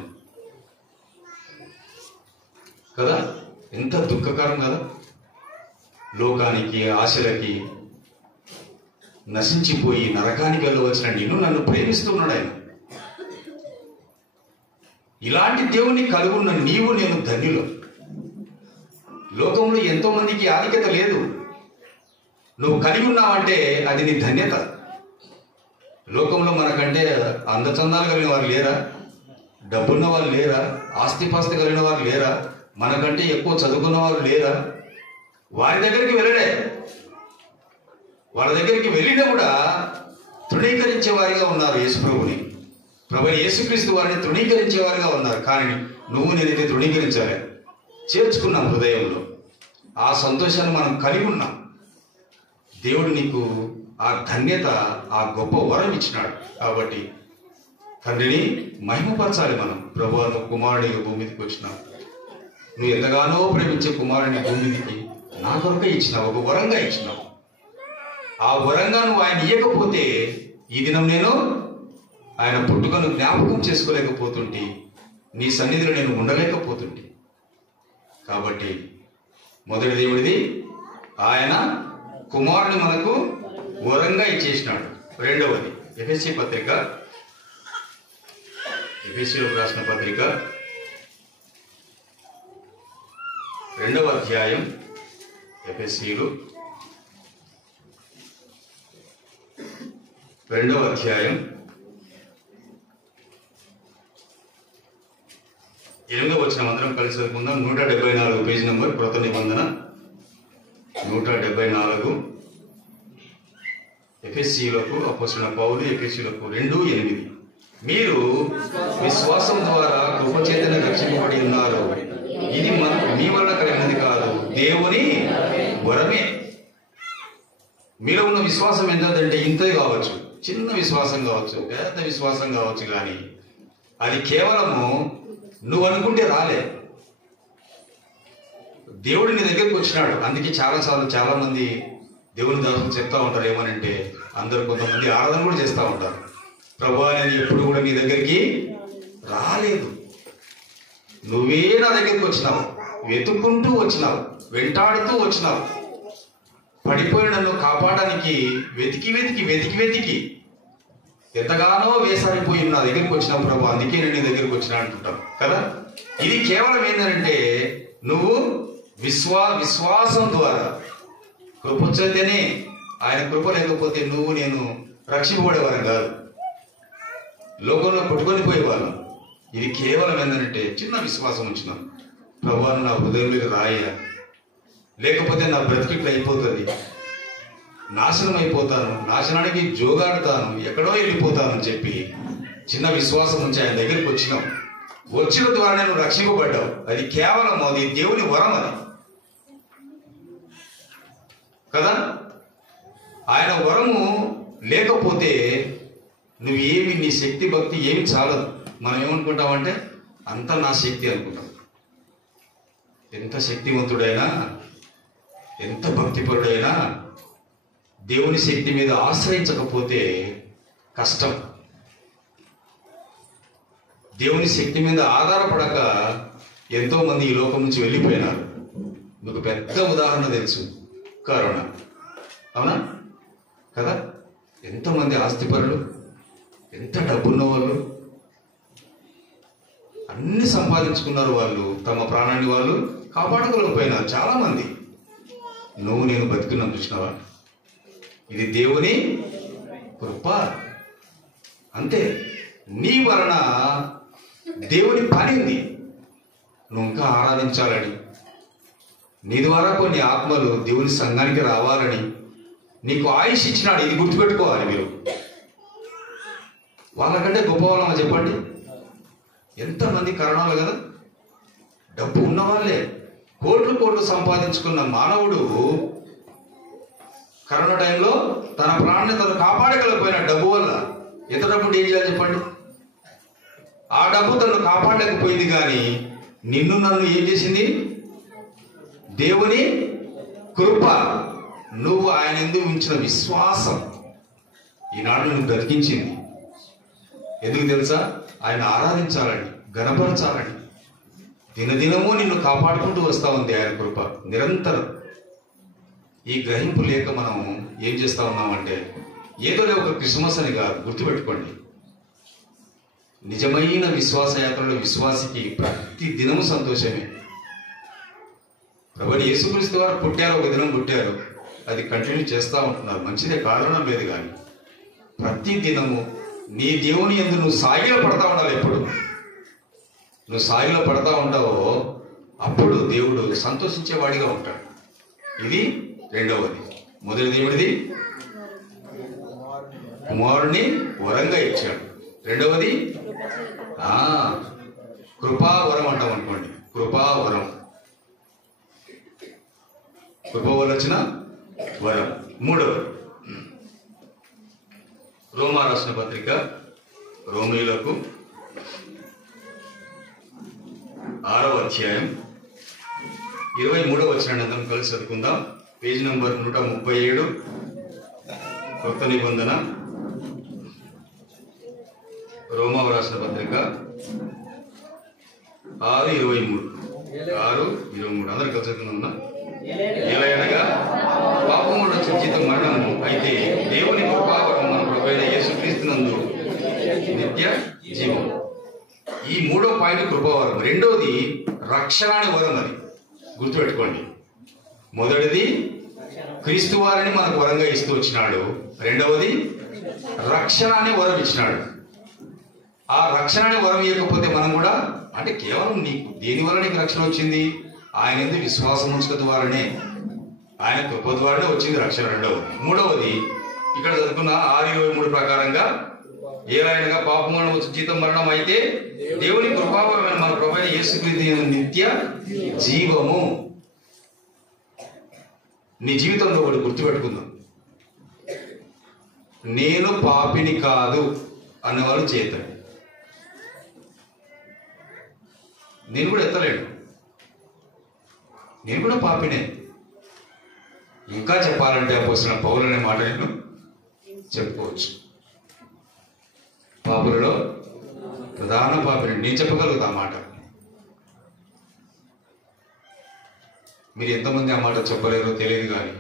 కదా? ఎంత దుఃఖకరం కదా. లోకానికి, ఆశలకి నశించిపోయి నరకానికి వెళ్ళవలసిన నన్ను ప్రేమిస్తున్నాడు ఆయన. ఇలాంటి దేవుని కలుగున్న నీవు నేను ధన్యులు. లోకంలో ఎంతో మందికి ఆధిక్యత లేదు. నువ్వు కలిగి ఉన్నావంటే అది నీ ధన్యత. లోకంలో మనకంటే అందచందాలు కలిగిన వారు లేరా? డబ్బున్న వాళ్ళు లేరా? ఆస్తిపాస్తి కలిగిన వారు లేరా? మనకంటే ఎక్కువ చదువుకున్న వారు లేరా? వారి దగ్గరికి వెళ్ళడే. వాళ్ళ దగ్గరికి వెళ్ళినా కూడా తృణీకరించే వారిగా ఉన్నారు. యేసుప్రభుని, ప్రభుని యేసుక్రీస్తు వారిని తృణీకరించే వారిగా ఉన్నారు. కానీ నువ్వు నేనైతే తృణీకరించాలి, చేర్చుకున్నాం హృదయంలో. ఆ సంతోషాన్ని మనం కలిగి ఉన్నాం. దేవుడు నీకు ఆ ధన్యత, ఆ గొప్ప వరం ఇచ్చినాడు. కాబట్టి తండ్రిని మహిమపరచాలి మనం. ప్రభువా, నువ్వు కుమారుడిగా భూమి మీదకి వచ్చినావు. నువ్వు ఎంతగానో ప్రేమించే కుమారుడిని భూమి మీదకి నా కొరకే ఇచ్చినావు, ఒక వరంగా ఇచ్చినావు. ఆ వరంగా నువ్వు ఆయన ఇయ్యకపోతే ఈ దినం నేను ఆయన పుట్టుకను జ్ఞాపకం చేసుకోలేకపోతుంటే, నీ సన్నిధిలో నేను ఉండలేకపోతుంటే. కాబట్టి మొదటి దేవుడిది ఆయన కుమారుని మనకు వరంగా ఇచ్చేసినాడు. రెండవది ఎఫెసీ పత్రిక, ఎఫెసీలోకి రాసిన పత్రిక 2వ అధ్యాయం, ఎఫెసీలు 2వ అధ్యాయం 8వ వచనం అందరం కలిసి చదువుకుందాం. 174 పేజీ నంబర్, కృత నిబంధన 174. ఎఫెసీలకు అపోస్తలుడైన పౌలు ఎఫెసీలకు 2:8. మీరు విశ్వాసం ద్వారా కృపచేతనే రక్షింపబడి ఉన్నారు. ఇది మీ వల్ల కలిగినది కాదు, దేవుని వరమే. మీలో ఉన్న విశ్వాసం ఎంతంటే ఇంతే కావచ్చు, చిన్న విశ్వాసం కావచ్చు, పెద్ద విశ్వాసం కావచ్చు, కానీ అది కేవలము నువ్వు అనుకుంటే రాలే. దేవుడు నీ దగ్గరికి వచ్చినాడు. అందుకే చాలా మంది దేవుని దాసులు చెప్తా ఉంటారు ఏమనంటే, అందరు కొంతమంది ఆరాధన కూడా చేస్తూ ఉంటారు, ప్రభువా నేను ఎప్పుడు కూడా నీ దగ్గరికి రాలేదు, నువ్వే నా దగ్గరికి వచ్చినావు, వెతుక్కుంటూ వచ్చినావు, వెంటాడుతూ వచ్చినావు, పడిపోయి నన్ను కాపాడడానికి వెతికి వెతికి వెతికి వెతికి ఎంతగానో వేసారిపోయి నా దగ్గరికి వచ్చినావు ప్రభు, అందుకే నేను నీ దగ్గరికి వచ్చినా అంటుంటాను కదా. ఇది కేవలం ఏంటంటే నువ్వు విశ్వాసం ద్వారా కృప వచ్చేతేనే. ఆయన కృప లేకపోతే నువ్వు నేను రక్షింపబడేవారం కాదు, లోకంలో కొట్టుకొని పోయేవాళ్ళం. ఇది కేవలం ఏంటంటే చిన్న విశ్వాసం వచ్చినాం, ప్రభు నా హృదయంలోకి రాయ, లేకపోతే నా బ్రతికిట్లు అయిపోతుంది, నాశనం అయిపోతాను, నాశనానికి జోగాడుతాను, ఎక్కడో వెళ్ళిపోతాను అని చెప్పి చిన్న విశ్వాసం నుంచి ఆయన దగ్గరికి వచ్చినాం. వచ్చిన ద్వారా నేను రక్షింపబడ్డావు. అది కేవలం అది దేవుని వరం, అది కదా. ఆయన వరము లేకపోతే నువ్వేమి, నీ శక్తి భక్తి ఏమి చాలదు. మనం ఏమనుకుంటామంటే అంతా నా శక్తి అనుకుంటాం. ఎంత శక్తివంతుడైనా, ఎంత భక్తిపరుడైనా దేవుని శక్తి మీద ఆశ్రయించకపోతే కష్టం. దేవుని శక్తి మీద ఆధారపడక ఎంతో మంది ఈ లోకం నుంచి వెళ్ళిపోయినారు. మీకు పెద్ద ఉదాహరణ తెలుసు, కరోనా. అవునా కదా? ఎంతోమంది ఆస్తిపరులు, ఎంత డబ్బున్న వాళ్ళు, అన్ని సంపాదించుకున్నారు. వాళ్ళు తమ ప్రాణాన్ని వాళ్ళు కాపాడుకోలేకపోయినారు చాలా మంది. నువ్వు నేను బతికినాం, చూసినావా? ఇది దేవుని కృప అంతే. నీ వలన దేవుని పని ఉంది, నువ్వు ఇంకా ఆరాధించాలని, నీ ద్వారా కొన్ని ఆత్మలు దేవుని సంఘానికి రావాలని నీకు ఆయుష్ ఇచ్చినాడు. ఇది గుర్తుపెట్టుకోవాలి మీరు. వాళ్ళకంటే గొప్ప వాళ్ళమా చెప్పండి? ఎంతమంది కరణాలు కదా, డబ్బు ఉన్నవాళ్ళే, కోట్లు సంపాదించుకున్న మానవుడు కరోనా టైంలో తన ప్రాణాన్ని తను కాపాడగలిగిపోయిన డబ్బు వల్ల. ఎంత డబ్బు ఏం చేయాలి చెప్పండి? ఆ డబ్బు తను కాపాడలేకపోయింది, కానీ నిన్ను నన్ను ఏం చేసింది? దేవుని కృప. నువ్వు ఆయన ఎందుకు ఉంచిన విశ్వాసం, ఈనాడు నిన్ను బ్రతికించింది. ఎందుకు తెలుసా? ఆయన ఆరాధించాలని, ఘనపరచాలని. దినదినము నిన్ను కాపాడుకుంటూ వస్తా ఉంది ఆయన కృప నిరంతరం. ఈ గ్రహింపు లేక మనం ఏం చేస్తా ఉన్నామంటే, ఏదో ఒక క్రిస్మస్ అని కాదు, గుర్తుపెట్టుకోండి. నిజమైన విశ్వాస యాత్రలో విశ్వాసికి ప్రతి దినము సంతోషమే. ప్రభువు యేసుక్రీస్తు వారు పుట్టారు, ఒక దినం పుట్టారు, అది కంటిన్యూ చేస్తూ ఉంటున్నారు, మంచిదే, కారణం లేదు. కానీ ప్రతి దినము నీ దేవుని యందు నువ్వు సాగిలో పడతా ఉండాలి. ఎప్పుడు నువ్వు సాగిలో పడతా ఉంటావో అప్పుడు దేవుడు సంతోషించేవాడిగా ఉంటాడు. ఇది రెండవది. మొదటి దేవుడిది కుమారుని వరంగా ఇచ్చాడు. రెండవది కృపావరం అంటాం అనుకోండి. కృపావరం, కృపవలచిన వరం. మూడవది రోమా రాసిన పత్రిక రోమీయులకు 6వ అధ్యాయం 23వ వచనాన్ని అందరం కలిసి చదువుకుందాం. పేజ్ నంబర్ 137, కొత్త నిబంధన, రోమా రాసిన పత్రిక 6:23. అందరు కలిసి చదువుకుందాం. ఏలయనగా పాపముల జీతం మరణము, అయితే దేవుని కృపావరం మన ప్రభువైన యేసుక్రీస్తునందు నిత్య జీవం. ఈ మూడో పాయింట్ కృపావరం. రెండోది రక్షణ అనే వరం. అది గుర్తుపెట్టుకోండి. మొదటిది క్రీస్తు వారిని మనకు వరంగా ఇస్తూ వచ్చినాడు. రెండవది రక్షణ అనే వరం ఇచ్చినాడు. ఆ రక్షణ అనే వరం ఇవ్వకపోతే మనం కూడా, అంటే కేవలం నీకు దేని వల్ల నీకు రక్షణ వచ్చింది? ఆయన ఎందుకు విశ్వాసం ఉంచడం ద్వారానే, ఆయన కృప ద్వారానే వచ్చింది రక్షణ. రెండవది. మూడవది ఇక్కడ చదువుకున్న 6:23 ప్రకారంగా, ఏలైనగా పాపములను వచ్చి జీతం మరణం, అయితే దేవుని కృపావరమైన మన ప్రభువైన యేసుక్రీస్తు నిత్య జీవము. నీ జీవితంలో ఒకటి గుర్తుపెట్టుకుందాం. నేను పాపిని కాదు అన్నవాళ్ళు చేతాడు. నేను కూడా ఎత్తలేడు, నేను కూడా పాపినే. ఇంకా చెప్పాలంటే అపోస్తలుడైన పౌలు అనే మాట నేను చెప్పుకోవచ్చు. పాపులలో ప్రధాన పాపిని నేను చెప్పగలుగుతా ఆ మాట. మీరు ఎంతమంది ఆ మాట చెప్పలేరో తెలియదు, కానీ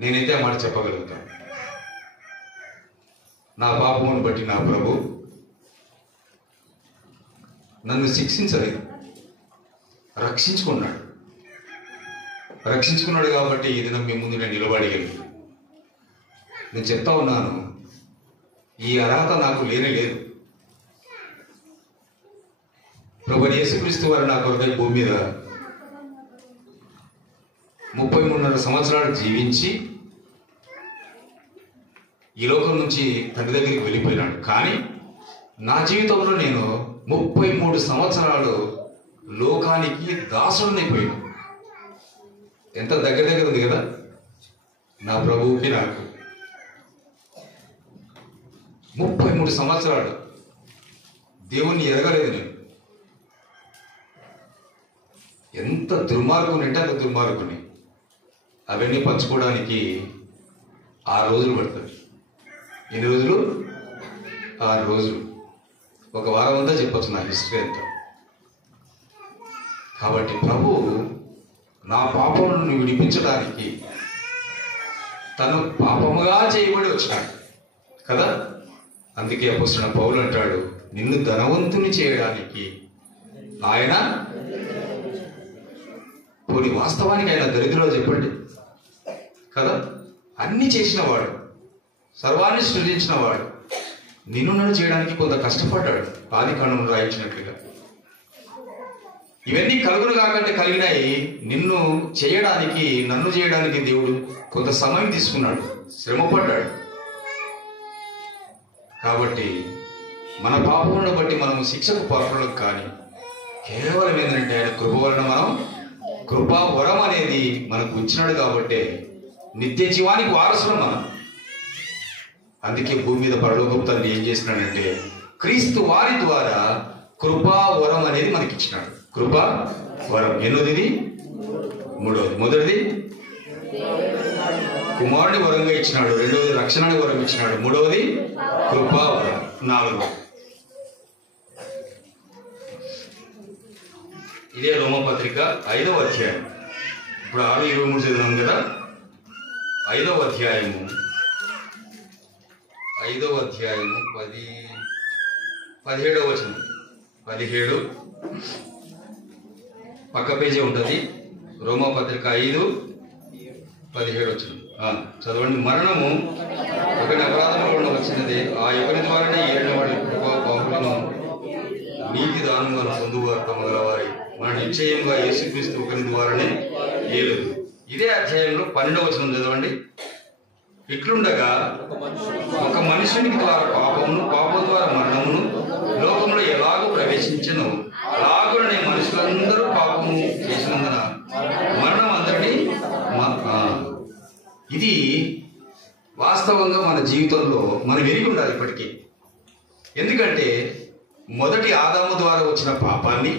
నేనైతే ఆ మాట చెప్పగలుగుతాను. నా పాపమును బట్టి నా ప్రభు నన్ను శిక్షించలేదు, రక్షించుకున్నాడు కాబట్టి ఈ దినం మీ ముందు నేను నిలబడగలిగాను. నేను చెప్తా ఉన్నాను, ఈ అర్హత నాకు లేదు. ప్రభువైన యేసుక్రీస్తు వారు నా కొరకై భూమి మీద 33.5 సంవత్సరాలు జీవించి ఈ లోకం నుంచి తండ్రి దగ్గరికి వెళ్ళిపోయినాడు. కానీ నా జీవితంలో నేను 33 సంవత్సరాలు లోకానికి దాసుడినైపోయాను. ఎంత దగ్గర ఉంది కదా నా ప్రభువుకి నాకు. 33 సంవత్సరాలు దేవుణ్ణి ఎరగలేదు నేను. ఎంత దుర్మార్గుని అంటే అంత దుర్మార్గుని. అవన్నీ పంచుకోవడానికి 6 రోజులు పడుతుంది. ఎన్ని రోజులు? 6 రోజులు. ఒక వారం అంతా చెప్పచ్చు నా హిస్టరీ అంతా. కాబట్టి ప్రభు నా పాపములను విడిపించడానికి తను పాపముగా చేయబడి వచ్చినాడు కదా. అందుకే అపోస్తలుడైన పౌలు అంటాడు, నిన్ను ధనవంతుని చేయడానికి ఆయన, పోనీ వాస్తవానికి ఆయన దరిద్రుడు చెప్పండి కదా. అన్ని చేసిన వాడు, సర్వాన్ని సృజించిన వాడు, నిన్ను నన్ను చేయడానికి కొంత కష్టపడ్డాడు. ఆదికాండంలో రాయించినట్లుగా ఇవన్నీ కలుగును కాకంటే కలిగినాయి. నిన్ను చేయడానికి, నన్ను చేయడానికి దేవుడు కొంత సమయం తీసుకున్నాడు, శ్రమపడ్డాడు. కాబట్టి మన పాపములను బట్టి మనం శిక్షకు పాత్రలకు కానీ, కేవలం ఏంటంటే ఆయన కృప వలన మనం, కృపా వరం అనేది మనకు ఇచ్చినాడు కాబట్టి నిత్య జీవానికి వారసులం మనం. అందుకే భూమి మీద పరలోకపు తండ్రి ఏం చేసినాడంటే, క్రీస్తు వారి ద్వారా కృపా వరం అనేది మనకి ఇచ్చినాడు. కృపా వరం. ఎన్నోది? మూడవది. మొదటిది కుమారుడి వరంగా ఇచ్చినాడు. రెండవది రక్షణని వరం ఇచ్చినాడు. మూడవది కృపావరం. నాలుగవది ఇదే రోమపత్రిక 5వ అధ్యాయం. ఇప్పుడు 6:23 చదివాం కదా. 5వ అధ్యాయము 17వ వచనం. 17 పక్క పేజీ ఉంటుంది. రోమపత్రిక 5:17 వచనం చదవండి. మరణము ఒకటి అపరాధముల వలన వచ్చినది, ఆ ఒకరి ద్వారానే ఏలినవాడి బాహులను నీతి దానంగా పొందువారు తమగలవారి మన నిశ్చయంగా యేసుక్రీస్తు ఒకరి ద్వారానే ఏలుదు. ఇదే అధ్యాయంలో 12వ వచనం చదవండి. ఇట్లుండగా ఒక మనుషునికి ద్వారా పాపమును, పాపం ద్వారా మరణమును లోకంలో ఎలాగో ప్రవేశించను, అలాగునే మనుషులందరూ పాపము చేసినందున మరణం అందరినీ. ఇది వాస్తవంగా మన జీవితంలో మనం ఎరిగి ఉండాలి ఇప్పటికీ. ఎందుకంటే మొదటి ఆదాము ద్వారా వచ్చిన పాపాన్ని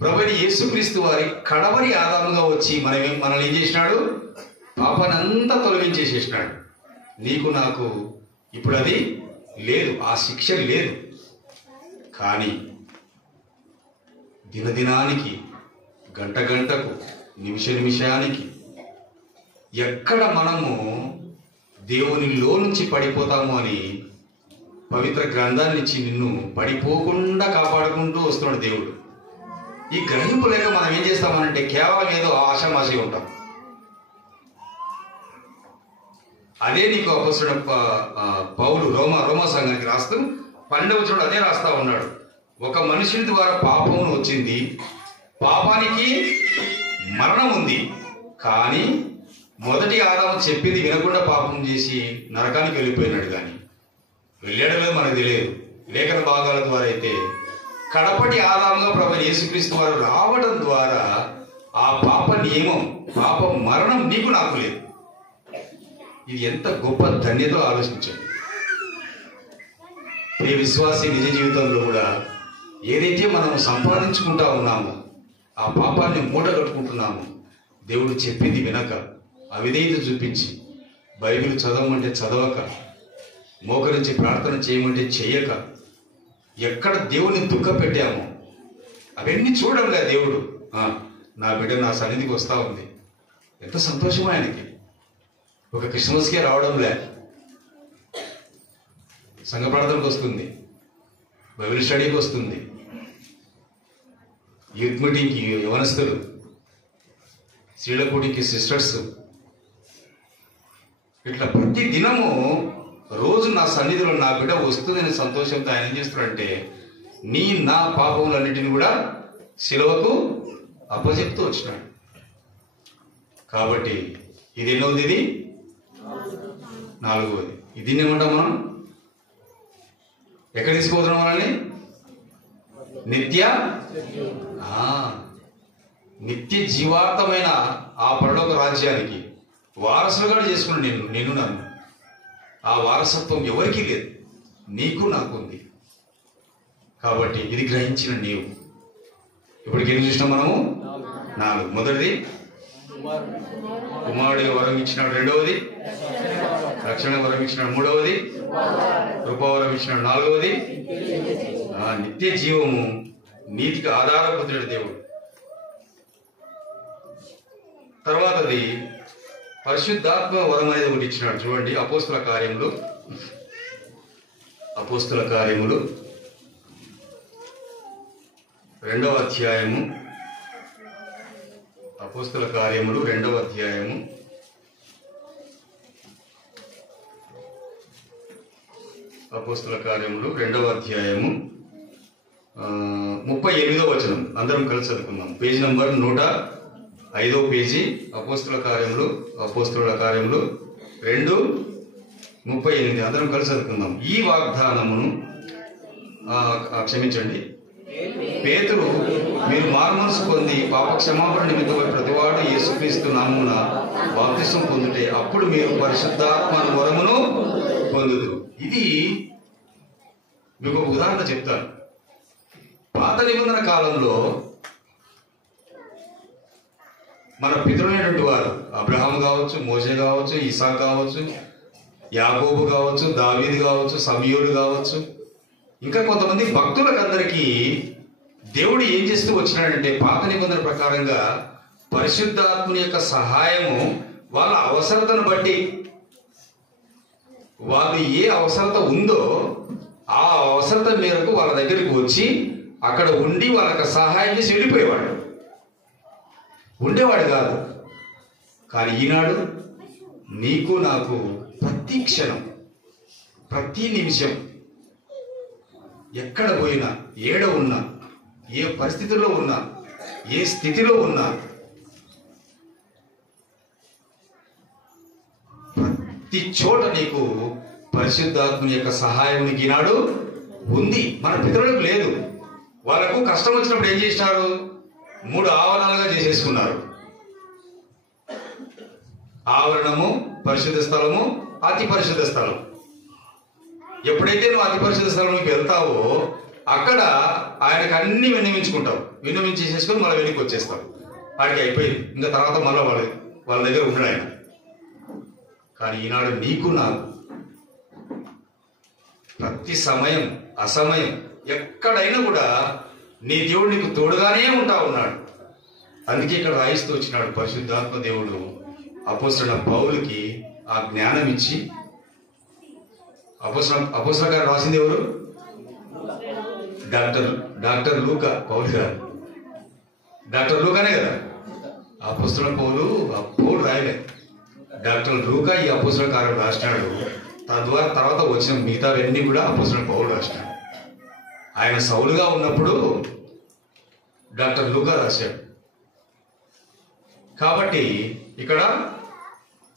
ప్రభువైన యేసుక్రీస్తు వారి కడవరి ఆదాముగా వచ్చి మనల్ని ఏం చేసినాడు? పాపాన్ని అంతా తొలగించేసేసినాడు. నీకు నాకు ఇప్పుడు అది లేదు, ఆ శిక్ష లేదు. కానీ దినదినానికి, గంట గంటకు, నిమిషానికి ఎక్కడ మనము దేవునిలో నుంచి పడిపోతాము అని పవిత్ర గ్రంథాన్ని ఇచ్చి నిన్ను పడిపోకుండా కాపాడుకుంటూ వస్తున్నాడు దేవుడు. ఈ గ్రహింపు లేక మనం ఏం చేస్తామనంటే కేవలం ఏదో ఆశామాషి ఉంటాం. అదే నీకు అపొస్తలుడైన పౌలు రోమా సంఘానికి రాస్తూ 12వ వచనంలో అదే రాస్తా ఉన్నాడు. ఒక మనుషుని ద్వారా పాపమును వచ్చింది, పాపానికి మరణం ఉంది. కానీ మొదటి ఆదాము చెప్పింది వినకుండా పాపం చేసి నరకానికి వెళ్ళిపోయినాడు. కానీ వెళ్ళడమే మనకు తెలియదు. లేఖన భాగాల ద్వారా అయితే కడపటి ఆదాముగా ప్రభువైన యేసుక్రీస్తు వారు రావడం ద్వారా ఆ పాప నియమం, పాప మరణం నీకు నాకు లేదు. ఇది ఎంత గొప్ప ధన్యతో ఆలోచించండి. ఈ విశ్వాసి నిజ జీవితంలో కూడా ఏదైతే మనం సంపాదించుకుంటా ఉన్నామో, ఆ పాపాన్ని మూట కట్టుకుంటున్నామో, దేవుడు చెప్పింది వినక, అవిధేయత చూపించి, బైబిల్ చదవమంటే చదవక, మోకరించి ప్రార్థన చేయమంటే చేయక, ఎక్కడ దేవుని దుఃఖ పెట్టామో అవన్నీ చూడంలే దేవుడు. నా బిడ్డ నా సన్నిధికి వస్తా ఉంది, ఎంత సంతోషం ఆయనకి. ఒక క్రిస్మస్కే రావడంలే, సంఘ ప్రార్థనకు వస్తుంది, బైబిల్ స్టడీకి వస్తుంది, యూత్ మీటింగ్కి యవనస్తులు, స్త్రీల కూడికి సిస్టర్స్, ఇట్లా ప్రతి దినము రోజు నా సన్నిధిలో నా బిడ్డ వస్తుందని సంతోషంతో ఆయన ఏం చేస్తాడంటే నా పాపములన్నింటినీ కూడా శిలువకు అప్పచెప్తూ వచ్చినాడు. కాబట్టి ఇది ఎన్నోది? ఇది 4వది. ఇది ఏమంటాం మనం? ఎక్కడ తీసుకుపోతున్నాం మనల్ని? నిత్య జీవార్థమైన ఆ పరలోక రాజ్యానికి వారసులుగా చేసుకున్నాను నేను నన్ను. ఆ వారసత్వం ఎవరికీ లేదు, నీకు నాకు ఉంది. కాబట్టి ఇది గ్రహించిన నీవు ఇప్పటికి ఏం చూసినాం మనము? 4. మొదటిది కుమారుడిగా వరం ఇచ్చినాడు. రెండవది రక్షణ వరం ఇచ్చినాడు. మూడవది కృపావరం ఇచ్చినాడు. 4వది నిత్య జీవము, నీతికి ఆధారపడుతున్న దేవుడు. తర్వాతది పరిశుద్ధాత్మ వరం అనేది ఒకటి ఇచ్చినాడు. చూడండి, అపోస్తుల కార్యములు 2వ అధ్యాయము. అపోస్తుల కార్యములు 2వ అధ్యాయము. అపోస్తుల కార్యములు 2వ అధ్యాయము 38వ వచనం. అందరం కలిసి చదువుకుందాం. పేజీ నంబర్ 105వ పేజీ. అపోస్తుల కార్యములు 2:38. అందరం కలిసి చదువుకుందాం. ఈ వాగ్దానమును క్షమించండి, పేతురు మీరు మారుమనసు పొంది పాప క్షమాపణ నిమిత్తమై ప్రతివాడు యేసుక్రీస్తు నామమున బాప్తిసం పొందుటే అప్పుడు మీరు పరిశుద్ధాత్మ వరమును పొందుదురు. ఇది మీకు ఒక ఉదాహరణ చెప్తాను. పాత నిబంధన కాలంలో మన పితరులైనటువంటి వారు అబ్రహాము కావచ్చు, మోషే కావచ్చు, ఇసాక్ కావచ్చు, యాకోబు కావచ్చు, దావీదు కావచ్చు, సమూయేలు కావచ్చు, ఇంకా కొంతమంది భక్తులకు అందరికీ దేవుడు ఏం చేస్తూ వచ్చినాడంటే పాత నిబంధన ప్రకారంగా పరిశుద్ధాత్ముని యొక్క సహాయము వాళ్ళ అవసరతను బట్టి, వాళ్ళు ఏ అవసరత ఉందో ఆ అవసరత మేరకు వాళ్ళ దగ్గరికి వచ్చి అక్కడ ఉండి వాళ్ళకి సహాయం చేసి వెళ్ళిపోయేవాడు, ఉండేవాడు కాదు. కానీ ఈనాడు నీకు నాకు ప్రతి క్షణం, ప్రతి నిమిషం, ఎక్కడ పోయినా, ఏడ ఉన్నా, ఏ పరిస్థితిలో ఉన్నా, ఏ స్థితిలో ఉన్నా, ప్రతి చోట నీకు పరిశుద్ధాత్మని యొక్క సహాయం నీకు ఈనాడు ఉంది. మన పితరులకు లేదు. వాళ్ళకు కష్టం వచ్చినప్పుడు ఏం చేసినారు? 3 ఆవరణలుగా చేసేసుకున్నారు. ఆవరణము, పరిశుద్ధ స్థలము, అతి పరిశుద్ధ స్థలం. ఎప్పుడైతే నువ్వు అతి పరిశుద్ధ స్థలంలోకి వెళ్తావో అక్కడ ఆయనకు అన్ని విన్నవించుకుంటావు, విన్నవించేసేసుకొని మళ్ళీ వెనక్కి వచ్చేస్తావు. వాడికి అయిపోయింది, ఇంకా తర్వాత మళ్ళీ వాళ్ళ దగ్గర ఉండడు ఆయన. కానీ ఈనాడు నీకు నాకు ప్రతి సమయం, అసమయం, ఎక్కడైనా కూడా నీ దేవుడు నీకు తోడుగానే ఉంటా ఉన్నాడు. అందుకే ఇక్కడ రాయిస్తూ వచ్చినాడు పరిశుద్ధాత్మ దేవుడు అపోస్తలుడైన పౌలుకి ఆ జ్ఞానం ఇచ్చి. అపోస్తలుడు గారు రాసింది ఎవరు? డాక్టర్ లూకా. పౌలు గారు డాక్టర్ లూకానే కదా. అపోస్తలుడైన పౌలు రాయలే, డాక్టర్ లూకా ఈ అపోస్తలుల కార్యం రాసినాడు. తద్వారా తర్వాత వచ్చిన మిగతావన్నీ కూడా అపోస్తలుడైన పౌలు రాసినాడు. ఆయన సౌలుగా ఉన్నప్పుడు డాక్టర్ లూకా రాశాడు. కాబట్టి ఇక్కడ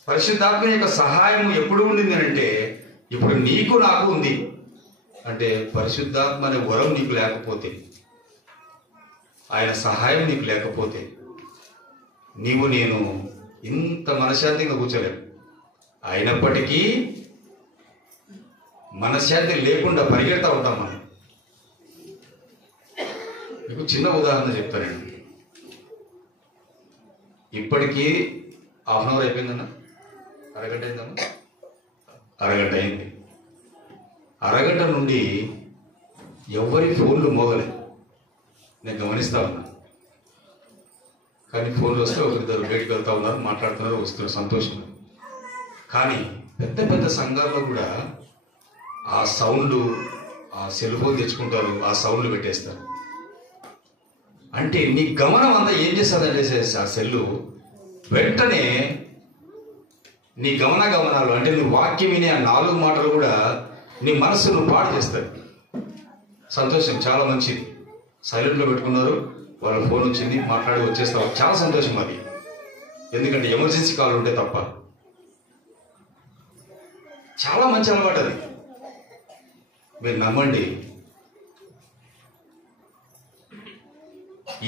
పరిశుద్ధాత్మ యొక్క సహాయం ఎప్పుడు ఉండింది అంటే ఇప్పుడు నీకు నాకు ఉంది. అంటే పరిశుద్ధాత్మ అనే వరం నీకు లేకపోతే, ఆయన సహాయం నీకు లేకపోతే నీవు నేను ఇంత మనశ్శాంతిగా కూర్చోలేము. అయినప్పటికీ మనశ్శాంతి లేకుండా పరిగెడతా ఉంటాం మనం. మీకు చిన్న ఉదాహరణ చెప్తానండి. ఇప్పటికీ హాఫ్ అన్ అవర్ అయిపోయిందన్న, అరగంట అయిందన్న, అరగంట అయింది. అరగంట నుండి ఎవరి ఫోన్లు మోగలేదు, నేను గమనిస్తా ఉన్నా. కానీ ఫోన్లు వస్తే ఒకరిద్దరు బయటికి వెళ్తా ఉన్నారు, మాట్లాడుతున్నారు, వస్తున్నారు, సంతోషం. కానీ పెద్ద పెద్ద సంఘాల్లో కూడా ఆ సౌండ్లు, ఆ సెల్ ఫోన్ తెచ్చుకుంటారు, ఆ సౌండ్లు పెట్టేస్తారు. అంటే నీ గమనం అంతా ఏం చేస్తుందంటే ఆ సెల్లు వెంటనే నీ గమనాలు అంటే నువ్వు వాక్యం వినే ఆ 4 మాటలు కూడా నీ మనస్సును పాడు చేస్తాయి. సంతోషం, చాలా మంచిది. సైలెంట్లో పెట్టుకున్నారు, వాళ్ళ ఫోన్ వచ్చింది, మాట్లాడి వచ్చేస్తారు, చాలా సంతోషం అది. ఎందుకంటే ఎమర్జెన్సీ కాల్ ఉంటే తప్ప. చాలా మంచి అలవాటు అది. మీరు నమ్మండి,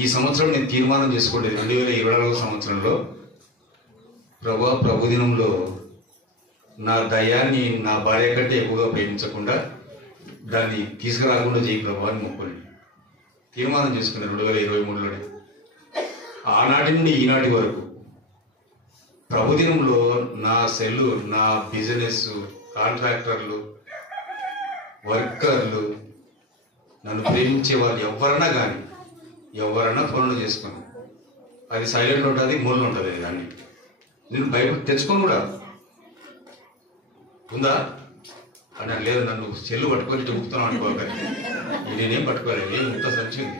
ఈ సంవత్సరం నేను తీర్మానం చేసుకోండి, 2024 సంవత్సరంలో ప్రభుదినంలో నా దయాన్ని నా భార్య కంటే ఎక్కువగా ప్రేమించకుండా దాన్ని తీసుకురాకుండా చేయి ప్రభు అని మొక్కుని తీర్మానం చేసుకున్నాను 2023లోనే. ఆనాటి నుండి ఈనాటి వరకు ప్రభుదినంలో నా సెల్లు, నా బిజినెస్, కాంట్రాక్టర్లు, వర్కర్లు, నన్ను ప్రేమించే వాళ్ళు ఎవరన్నా ఫోన్లు చేసుకుని అది సైలెంట్ ఉంటుంది, మూలలో ఉంటుంది. దాన్ని నేను బైబిల్ తెచ్చుకొని కూడా ఉందా అంటే లేదు, నన్ను సెల్లు పట్టుకొని ఊపుతున్నాను అనుకోవాలి. నేనేం పట్టుకోలేదు, ఏం ముక్త సంచి ఉంది,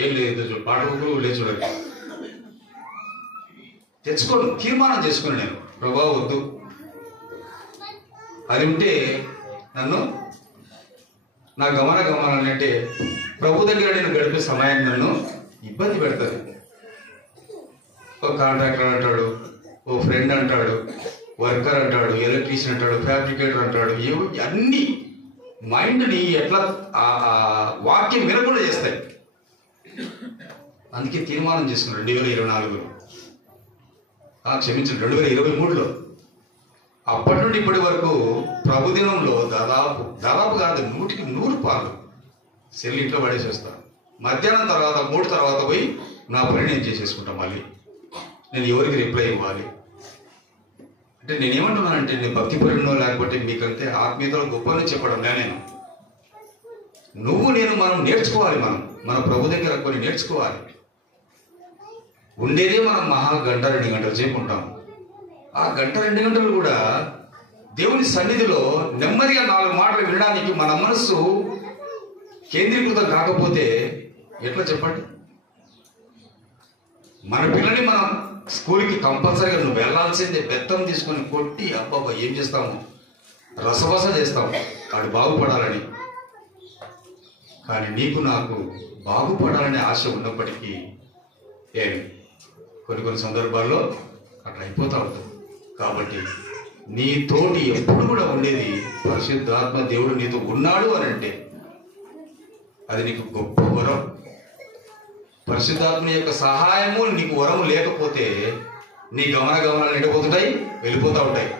ఏం లేదు, పాట లేదు, చూడాలి. తెచ్చుకోను, తీర్మానం చేసుకుని నేను ప్రభా వద్దు, అది ఉంటే నన్ను నా గమనాలంటే ప్రభు దగ్గర నేను గడిపే సమయాన్ని నన్ను ఇబ్బంది పెడతారు. ఒక కాంట్రాక్టర్ అంటాడు, ఓ ఫ్రెండ్ అంటాడు, వర్కర్ అంటాడు, ఎలక్ట్రీషియన్ అంటాడు, ఫ్యాబ్రికేటర్ అంటాడు, అన్ని మైండ్ని ఎట్లా వాక్యం వినకుండా చేస్తాయి. అందుకే తీర్మానం చేసుకున్నాను 2024లో, క్షమించండి 2023లో. అప్పటి నుండి ఇప్పటి వరకు ప్రభుదినంలో దాదాపు కాదు 100కి 100 పాలు సెల్ ఇంట్లో పడేసి వస్తాను. మధ్యాహ్నం తర్వాత 3 తర్వాత పోయి నా పని నేను చేసేసుకుంటా, మళ్ళీ నేను ఎవరికి రిప్లై ఇవ్వాలి అంటే నేనేమంటున్నానంటే, నేను భక్తిపరునో లేకపోతే మీకంతే ఆత్మీయతలో గొప్పని చెప్పడం నేను. నువ్వు నేను మనం నేర్చుకోవాలి, మన ప్రభు దగ్గర కొన్ని నేర్చుకోవాలి. ఉండేదే మనం మహా గంట 2 గంటలు సేపు ఉంటాం. ఆ గంట 2 గంటలు కూడా దేవుని సన్నిధిలో నెమ్మదిగా 4 మాటలు వినడానికి మన మనస్సు కేంద్రీకృతం కాకపోతే ఎట్లా చెప్పండి? మన పిల్లని మనం స్కూల్కి కంపల్సరీగా నువ్వు వెళ్లాల్సిందే, బెత్తం తీసుకొని కొట్టి అబ్బాబా ఏం చేస్తాము, రసబస చేస్తాము వాడు బాగుపడాలని. కానీ నీకు నాకు బాగుపడాలనే ఆశ ఉన్నప్పటికీ ఏమి కొన్ని సందర్భాల్లో అట్లా అయిపోతా ఉంటుంది. కాబట్టి నీ తోటి ఎప్పుడు కూడా ఉండేది పరిశుద్ధాత్మ దేవుడు నీతో ఉన్నాడు అని అంటే అది నీకు గొప్ప వరం. పరిశుద్ధాత్మ యొక్క సహాయము నీకు వరము లేకపోతే నీ గమనాలు నిండిపోతుంటాయి, వెళ్ళిపోతూ ఉంటాయి.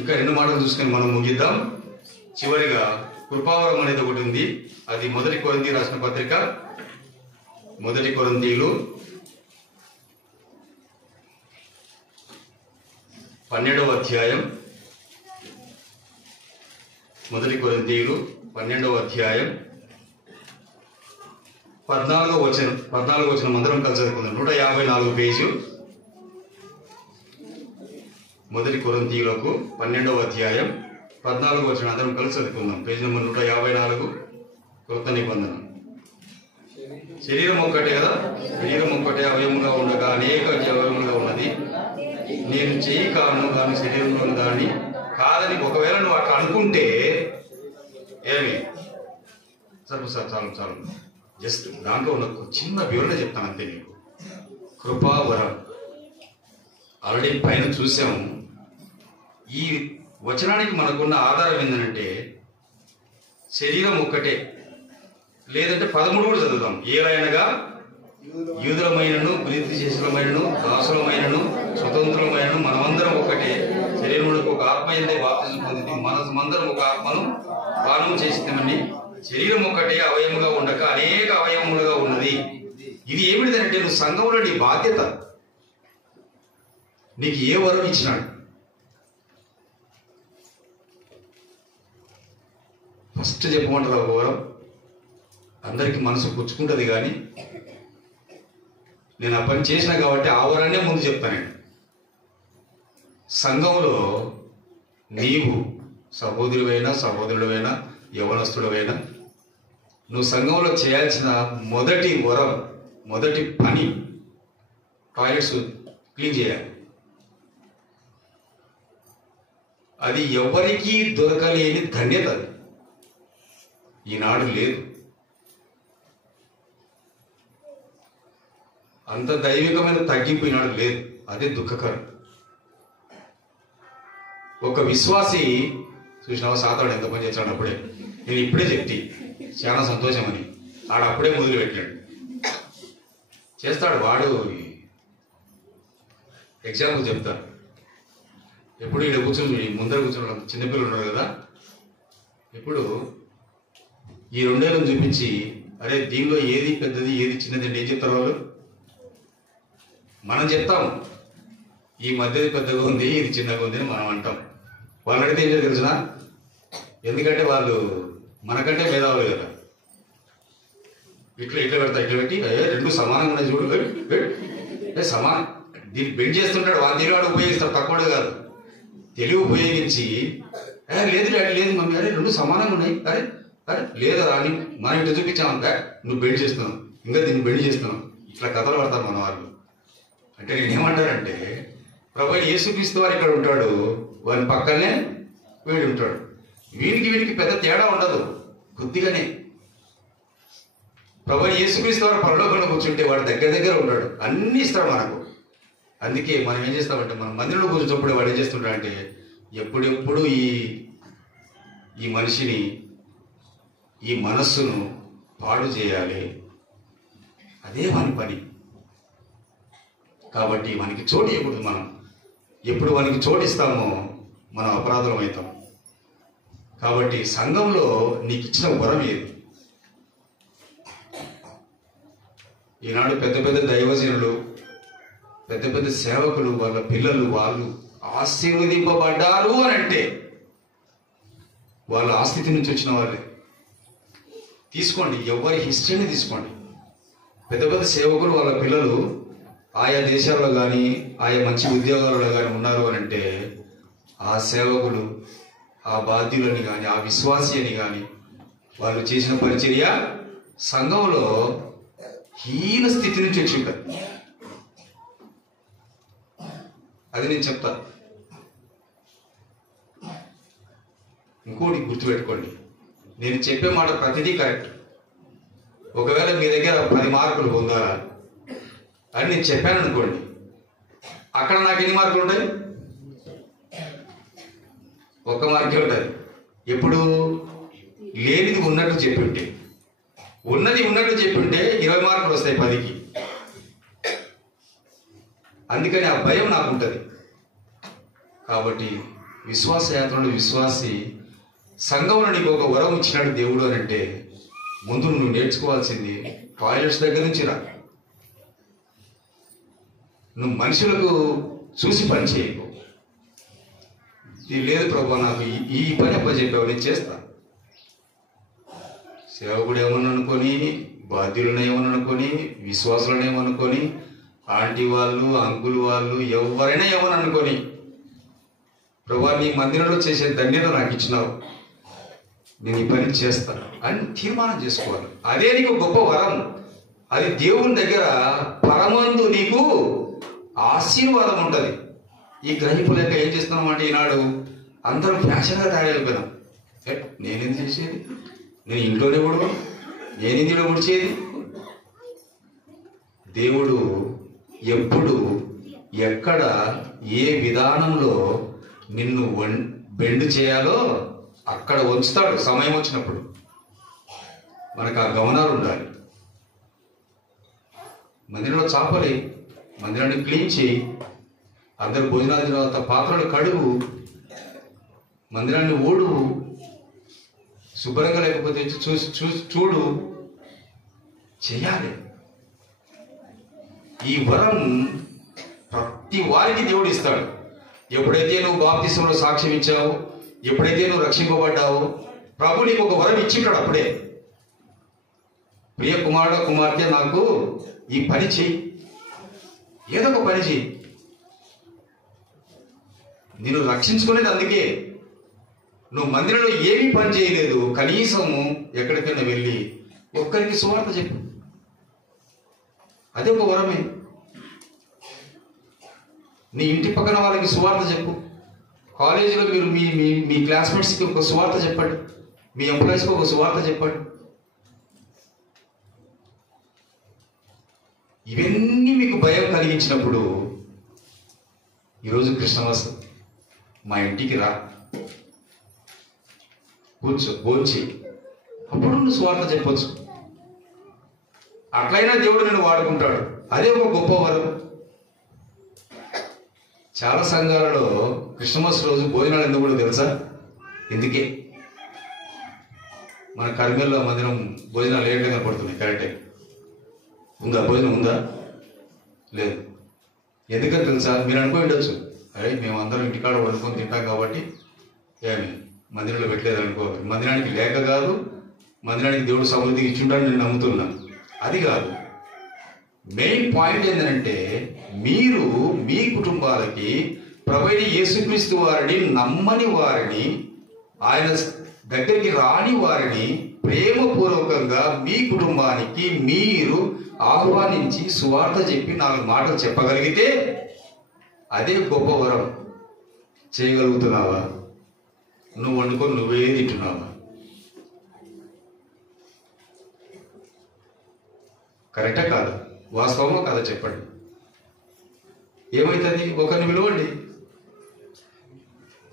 ఇంకా 2 మాటలు చూసుకొని మనం ముగిద్దాం. చివరిగా కృపావరం అనేది ఒకటి ఉంది. అది 1 కొరింథీ రాసిన పత్రిక 1 కొరింథీలు 12వ అధ్యాయం 1 కొరింథీలు 12వ అధ్యాయం 14వ వచనం అందరం కలిసి చదువుకుందాం. 154 పేజు 1 కొరింథీయులకు 12వ అధ్యాయం 14వ వచనం అందరం కలిసి చదువుకుందాం. పేజీ నెంబర్ 154, కొత్త నిబంధన. శరీరం ఒక్కటే కదా, శరీరం ఒక్కటే అవయముగా ఉండగా అనేక అవయములుగా ఉన్నది. నేను చెయ్యి కాను కానీ శరీరంలో ఉన్న దాన్ని కాదని ఒకవేళ నువ్వు అట్లా అనుకుంటే ఏమి చాలు జస్ట్ దాంట్లో ఉన్న చిన్న వివరణ చెప్తాను అంతే నీకు. కృపావరం ఆల్రెడీ పైన చూసాము. ఈ వచనానికి మనకున్న ఆధారం ఏంటంటే శరీరం ఒక్కటే, లేదంటే 13 కూడా చదువుదాం. ఏలైనగా యూదులమైనను గ్రీకు దేశులమైనను దాసులమైనను స్వతంత్రులమైనను మనమందరం ఒకటే, శరీరములకు ఒక ఆత్మ ఎందే బాప్తిజం పొందింది, మనమందరం ఒక ఆత్మను పానం చేసిద్దామని. శరీరం ఒక్కటే అవయముగా ఉండక అనేక అవయవములుగా ఉన్నది. ఇది ఏమిటిదంటే నువ్వు సంఘంలో నీ బాధ్యత. నీకు ఏ వరం ఇచ్చినాడు? ఫస్ట్ చెప్పమంటారు ఒక వరం. అందరికీ మనసు పుచ్చుకుంటుంది, కానీ నేను ఆ పని చేసిన కాబట్టి ఆ వరాన్నే ముందు చెప్తానండి. సంఘంలో నీవు సహోదరువైనా సహోదరుడైనా యవనస్తుడవైనా నువ్వు సంఘంలో చేయాల్సిన మొదటి వరం, మొదటి పని టాయిలెట్స్ క్లీన్ చేయాలి. అది ఎవరికీ దొరకలేని ధన్యత. ఈనాడు లేదు. అంత దైవికమైన తగ్గింపు ఈనాడు లేదు. అదే దుఃఖకరం. ఒక విశ్వాసి చూసినావా, సాతాడు ఎంత పని చేస్తాడు. అప్పుడే నేను ఇప్పుడే చెప్తే చాలా సంతోషం అని ఆడు అప్పుడే మొదలు పెట్టాడు. చేస్తాడు వాడు. ఎగ్జాంపుల్ చెప్తాను. ఎప్పుడు ఇక్కడ కూర్చొని ముందర కూర్చోవడం చిన్నపిల్లలు ఉన్నారు కదా, ఇప్పుడు ఈ 2 ఏళ్ళను చూపించి అరే దీనిలో ఏది పెద్దది ఏది చిన్నది అంటే ఏం చెప్తారు వాళ్ళు? మనం చెప్తాం ఈ మధ్యది పెద్దగా ఉంది, ఇది చిన్నగా ఉంది అని మనం అంటాం. వాళ్ళు అడిగితే ఏం తెలిసిన? ఎందుకంటే వాళ్ళు మనకంటే మేధావులు కదా. ఇట్లా పెడతా, ఇట్లా పెట్టి 2 సమానంగా ఉన్నాయి చూడు, సమానం. దీన్ని బెండ్ చేస్తుంటాడు. వాళ్ళ తెలివాడు ఉపయోగిస్తాడు, తక్కువడు కాదు. తెలివి ఉపయోగించి లేదు డాడీ లేదు మమ్మీ, అరే 2 సమానంగా ఉన్నాయి, అరే లేదా అని మనం ఇట్లా చూపించామంటే నువ్వు బెండ్ చేస్తున్నావు, ఇంకా దీన్ని బెండ్ చేస్తున్నావు. ఇట్లా కథలు పడతారు మన వాళ్ళు. అంటే నేనేమంటానంటే ప్రభువైన యేసుక్రీస్తు వారు ఇక్కడ ఉంటాడు, వాని పక్కనే వీడు ఉంటాడు. వీడికి పెద్ద తేడా ఉండదు, కొద్దిగానే. ప్రభువైన యేసుక్రీస్తు వారు పరలోకంలో కూర్చుంటే వాడు దగ్గర ఉంటాడు, అన్ని ఇస్తాడు మనకు. అందుకే మనం ఏం చేస్తామంటే మన మందిరంలో కూర్చున్నప్పుడు వాడు ఏం చేస్తుంటాడంటే ఎప్పుడెప్పుడు ఈ మనిషిని, ఈ మనస్సును పాడు చేయాలి, అదే వాని పని. కాబట్టి వానికి చోటు ఇవ్వకూడదు. మనం ఎప్పుడు వానికి చోటు ఇస్తామో మనం అపరాధం అవుతాం. కాబట్టి సంఘంలో నీకు ఇచ్చిన వరం ఏది? ఈనాడు పెద్ద పెద్ద దైవజనులు, పెద్ద పెద్ద సేవకులు, వాళ్ళ పిల్లలు వాళ్ళు ఆశీర్వదింపబడ్డారు అని అంటే వాళ్ళ ఆ స్థితి నుంచి వచ్చిన వాళ్ళే. తీసుకోండి, ఎవరి హిస్టరీని తీసుకోండి. పెద్ద పెద్ద సేవకులు వాళ్ళ పిల్లలు ఆయా దేశాల్లో కానీ ఆయా మంచి ఉద్యోగాలలో కానీ ఉన్నారు అని అంటే ఆ సేవకులు, ఆ బాధ్యులని కానీ, ఆ విశ్వాసి అని కానీ వాళ్ళు చేసిన పరిచర్య సంఘంలో హీన స్థితి నుంచి వచ్చి ఉంటారు. అది నేను చెప్తా. ఇంకోటి గుర్తుపెట్టుకోండి, నేను చెప్పే మాట ప్రతిదీ కరెక్ట్. ఒకవేళ మీ దగ్గర 10 మార్కులు పొందాలా అని నేను చెప్పాను అనుకోండి, అక్కడ నాకు ఎన్ని మార్కులు ఉంటాయి? 1 మార్కే ఉంటుంది. ఎప్పుడు లేనిది ఉన్నట్టు చెప్పింటే, ఉన్నది ఉన్నట్టు చెప్పింటే 20 మార్కులు వస్తాయి 10కి. అందుకని ఆ భయం నాకు ఉంటుంది. కాబట్టి విశ్వాస యాత్రలో విశ్వాసి సంఘంలో నీకు ఒక వరం ఇచ్చినాడు దేవుడు అని అంటే ముందు నువ్వు నేర్చుకోవాల్సింది టాయిలెట్స్ దగ్గర నుంచి రా. నువ్వు మనుషులకు చూసి పని చేయకు. ఇది లేదు ప్రభా, నాకు ఈ పని అప్పచెప్పావు, నేను చేస్తా. సేవకుడు ఏమని అనుకొని, బాధ్యులను ఏమని అనుకొని, విశ్వాసులను ఏమనుకొని, ఆంటీ వాళ్ళు, అంకుల్ వాళ్ళు, ఎవరైనా ఏమని అనుకొని, ప్రభా నీ మందిరంలో చేసే ధన్యత నాకు ఇచ్చినావు, నేను ఈ పని చేస్తాను అని తీర్మానం చేసుకోవాలి. అదే నీకు గొప్ప వరం. అది దేవుని దగ్గర పరమందు నీకు ఆశీర్వాదం ఉంటుంది. ఈ గ్రహింపు లెక్క ఏం చేస్తున్నామంటే ఈనాడు అందరం ఫ్యాషన్గా తయారైపోయినాం. నేనేం చేసేది, నేను ఇంట్లోనే ఉడవ, నేను ఇందులో ఉడిచేది. దేవుడు ఎప్పుడు ఎక్కడ ఏ విధానంలో నిన్ను బెండ్ చేయాలో అక్కడ ఉంచుతాడు. సమయం వచ్చినప్పుడు మనకు ఆ గమనాలు ఉండాలి. మందిరంలో చాపలి, మందిరాన్ని క్లీన్ చేయి, అందరు భోజనాల తర్వాత పాత్రలు కడుగు, మందిరాన్ని ఓడు, శుభ్రంగా లేకపోతే చూడు, చేయాలి. ఈ వరం ప్రతి వారికి దేవుడు ఇస్తాడు. ఎప్పుడైతే నువ్వు బాప్తిసంలో సాక్ష్యం ఇచ్చావో, ఎప్పుడైతే నువ్వు రక్షింపబడ్డావో, ప్రభు నీకు ఒక వరం ఇచ్చింటాడు. అప్పుడే ప్రియ కుమారుడు కుమార్తె నాకు ఈ పని చెయ్యి, ఏదో ఒక పని చెయ్యి. నేను రక్షించుకునేది అందుకే. నువ్వు మందిరంలో ఏమీ పని చేయలేదు, కనీసము ఎక్కడికైనా వెళ్ళి ఒక్కరికి సువార్త చెప్పు. అదే ఒక వరమే. నీ ఇంటి పక్కన వాళ్ళకి సువార్త చెప్పు. కాలేజీలో మీరు మీ మీ మీ క్లాస్మేట్స్కి ఒక సువార్త చెప్పండి, మీ ఎంప్లాయీస్కి ఒక సువార్త చెప్పండి. ఇవన్నీ మీకు భయం కలిగించినప్పుడు ఈరోజు క్రిస్మస్ మా ఇంటికి రా, కూర్చో, భోంచి, అప్పుడు నువ్వు సువార్త చెప్పొచ్చు. అట్లయినా దేవుడు నేను వాడుకుంటాడు. అదే ఒక గొప్ప వరం. చాలా సంఘాలలో క్రిస్మస్ రోజు భోజనాలు ఎందుకు కూడా తెలుసా? ఎందుకే మన కర్మల్లో మందిరం భోజనాలు లేట్గా కనపడుతున్నాయి. కరెక్టే ఉందా? భోజనం ఉందా? లేదు. ఎందుకని తెలుసా? మీరు అనుకో ఉండొచ్చు, అరే మేమందరం ఇంటికాడ వండుకొని తింటాం కాబట్టి ఏమి మందిరంలో పెట్టలేదు అనుకో. మందిరానికి లేక కాదు, మందిరానికి దేవుడు సమృద్ధికి ఇచ్చింటాడు నేను నమ్ముతున్నాను. అది కాదు. మెయిన్ పాయింట్ ఏంటంటే మీరు మీ కుటుంబాలకి ప్రభువైన యేసుక్రీస్తు వారిని నమ్మని వారిని, ఆయన దగ్గరికి రాని వారిని ప్రేమపూర్వకంగా మీ కుటుంబానికి మీరు ఆహ్వానించి సువార్త చెప్పి 4 మాటలు చెప్పగలిగితే అదే గొప్ప వరం. చేయగలుగుతున్నావా? నువ్వు వండుకొని నువ్వే తింటున్నావా? కరెక్టా కాదు? వాస్తవమో కదా చెప్పండి. ఏమవుతుంది? ఒకరిని పిలవండి,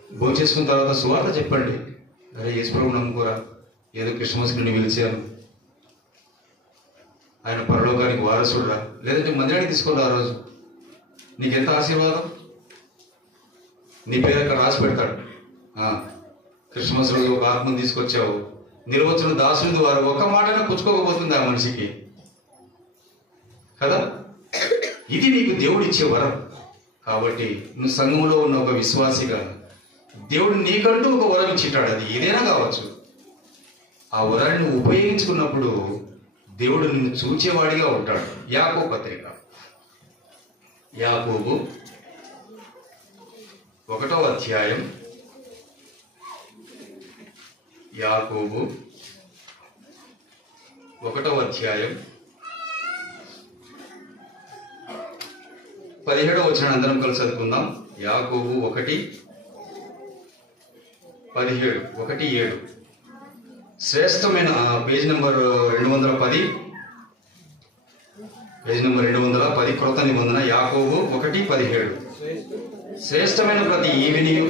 భోజనం చేసుకున్న తర్వాత సువార్త చెప్పండి. అరే యేసుప్రభు నమ్ముకోరా, ఏదో క్రిస్మస్కి నిన్ను పిలిచాను, ఆయన పరలోకానికి వారసుడురా. లేదంటే మందిరానికి తీసుకోరా, ఆ రోజు నీకెంత ఆశీర్వాదం. నీ పేరు అక్కడ రాసి పెడతాడు. క్రిస్మస్ రోజు ఒక ఆత్మను తీసుకొచ్చావు, నిర్వచన దాసుడి ద్వారా ఒక్క మాటనే పుచ్చుకోకపోతుంది ఆ మనిషికి. కదా. ఇది నీకు దేవుడు ఇచ్చే వరం. కాబట్టి నువ్వు సంఘంలో ఉన్న ఒక విశ్వాసిగా దేవుడు నీకంటూ ఒక వరం ఇచ్చింటాడు. అది ఏదైనా కావచ్చు. ఆ వరాన్ని నువ్వు ఉపయోగించుకున్నప్పుడు దేవుడు నిన్ను చూచేవాడిగా ఉంటాడు. యాకోబు పత్రిక, యాకోబు 1వ అధ్యాయం, యాకోబు 1వ అధ్యాయం 17వ వచనం అందరం కలిసి చదువుకుందాం. యాకోబు 1:17 శ్రేష్టమైన పేజ్ నెంబర్ 210, పేజ్ నెంబర్ 210 క్రొత్త నిబంధన. యాకోబు 1:17 శ్రేష్టమైన ప్రతి ఈవినియు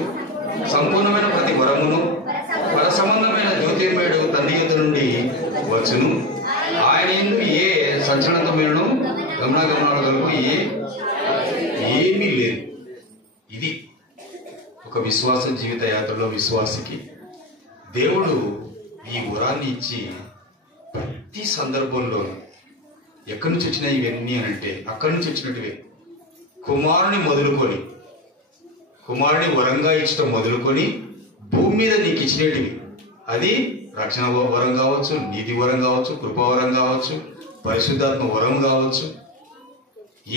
సంపూర్ణమైన ప్రతి వరమును పరసంబంధమైన జ్యోతిర్మయుడు తండ్రి యొద్ద నుండి వచ్చును. ఆయన యందు ఏ సంచలనతమైన గమనాగమనాలు కలుగు ఏమీ లేదు. ఇది ఒక విశ్వాస జీవిత యాత్రలో విశ్వాసికి దేవుడు ఈ వరాన్ని ఇచ్చి ప్రతి సందర్భంలో ఎక్కడి నుంచి వచ్చినాయి ఇవన్నీ అని అంటే అక్కడి నుంచి వచ్చినట్టువే. కుమారుని వరంగా ఇచ్చడం మొదలుకొని భూమి మీద నీకు ఇచ్చినటివి. అది రక్షణ వరం కావచ్చు, నీతి వరం కావచ్చు, కృపావరం కావచ్చు, పరిశుద్ధాత్మ వరం కావచ్చు,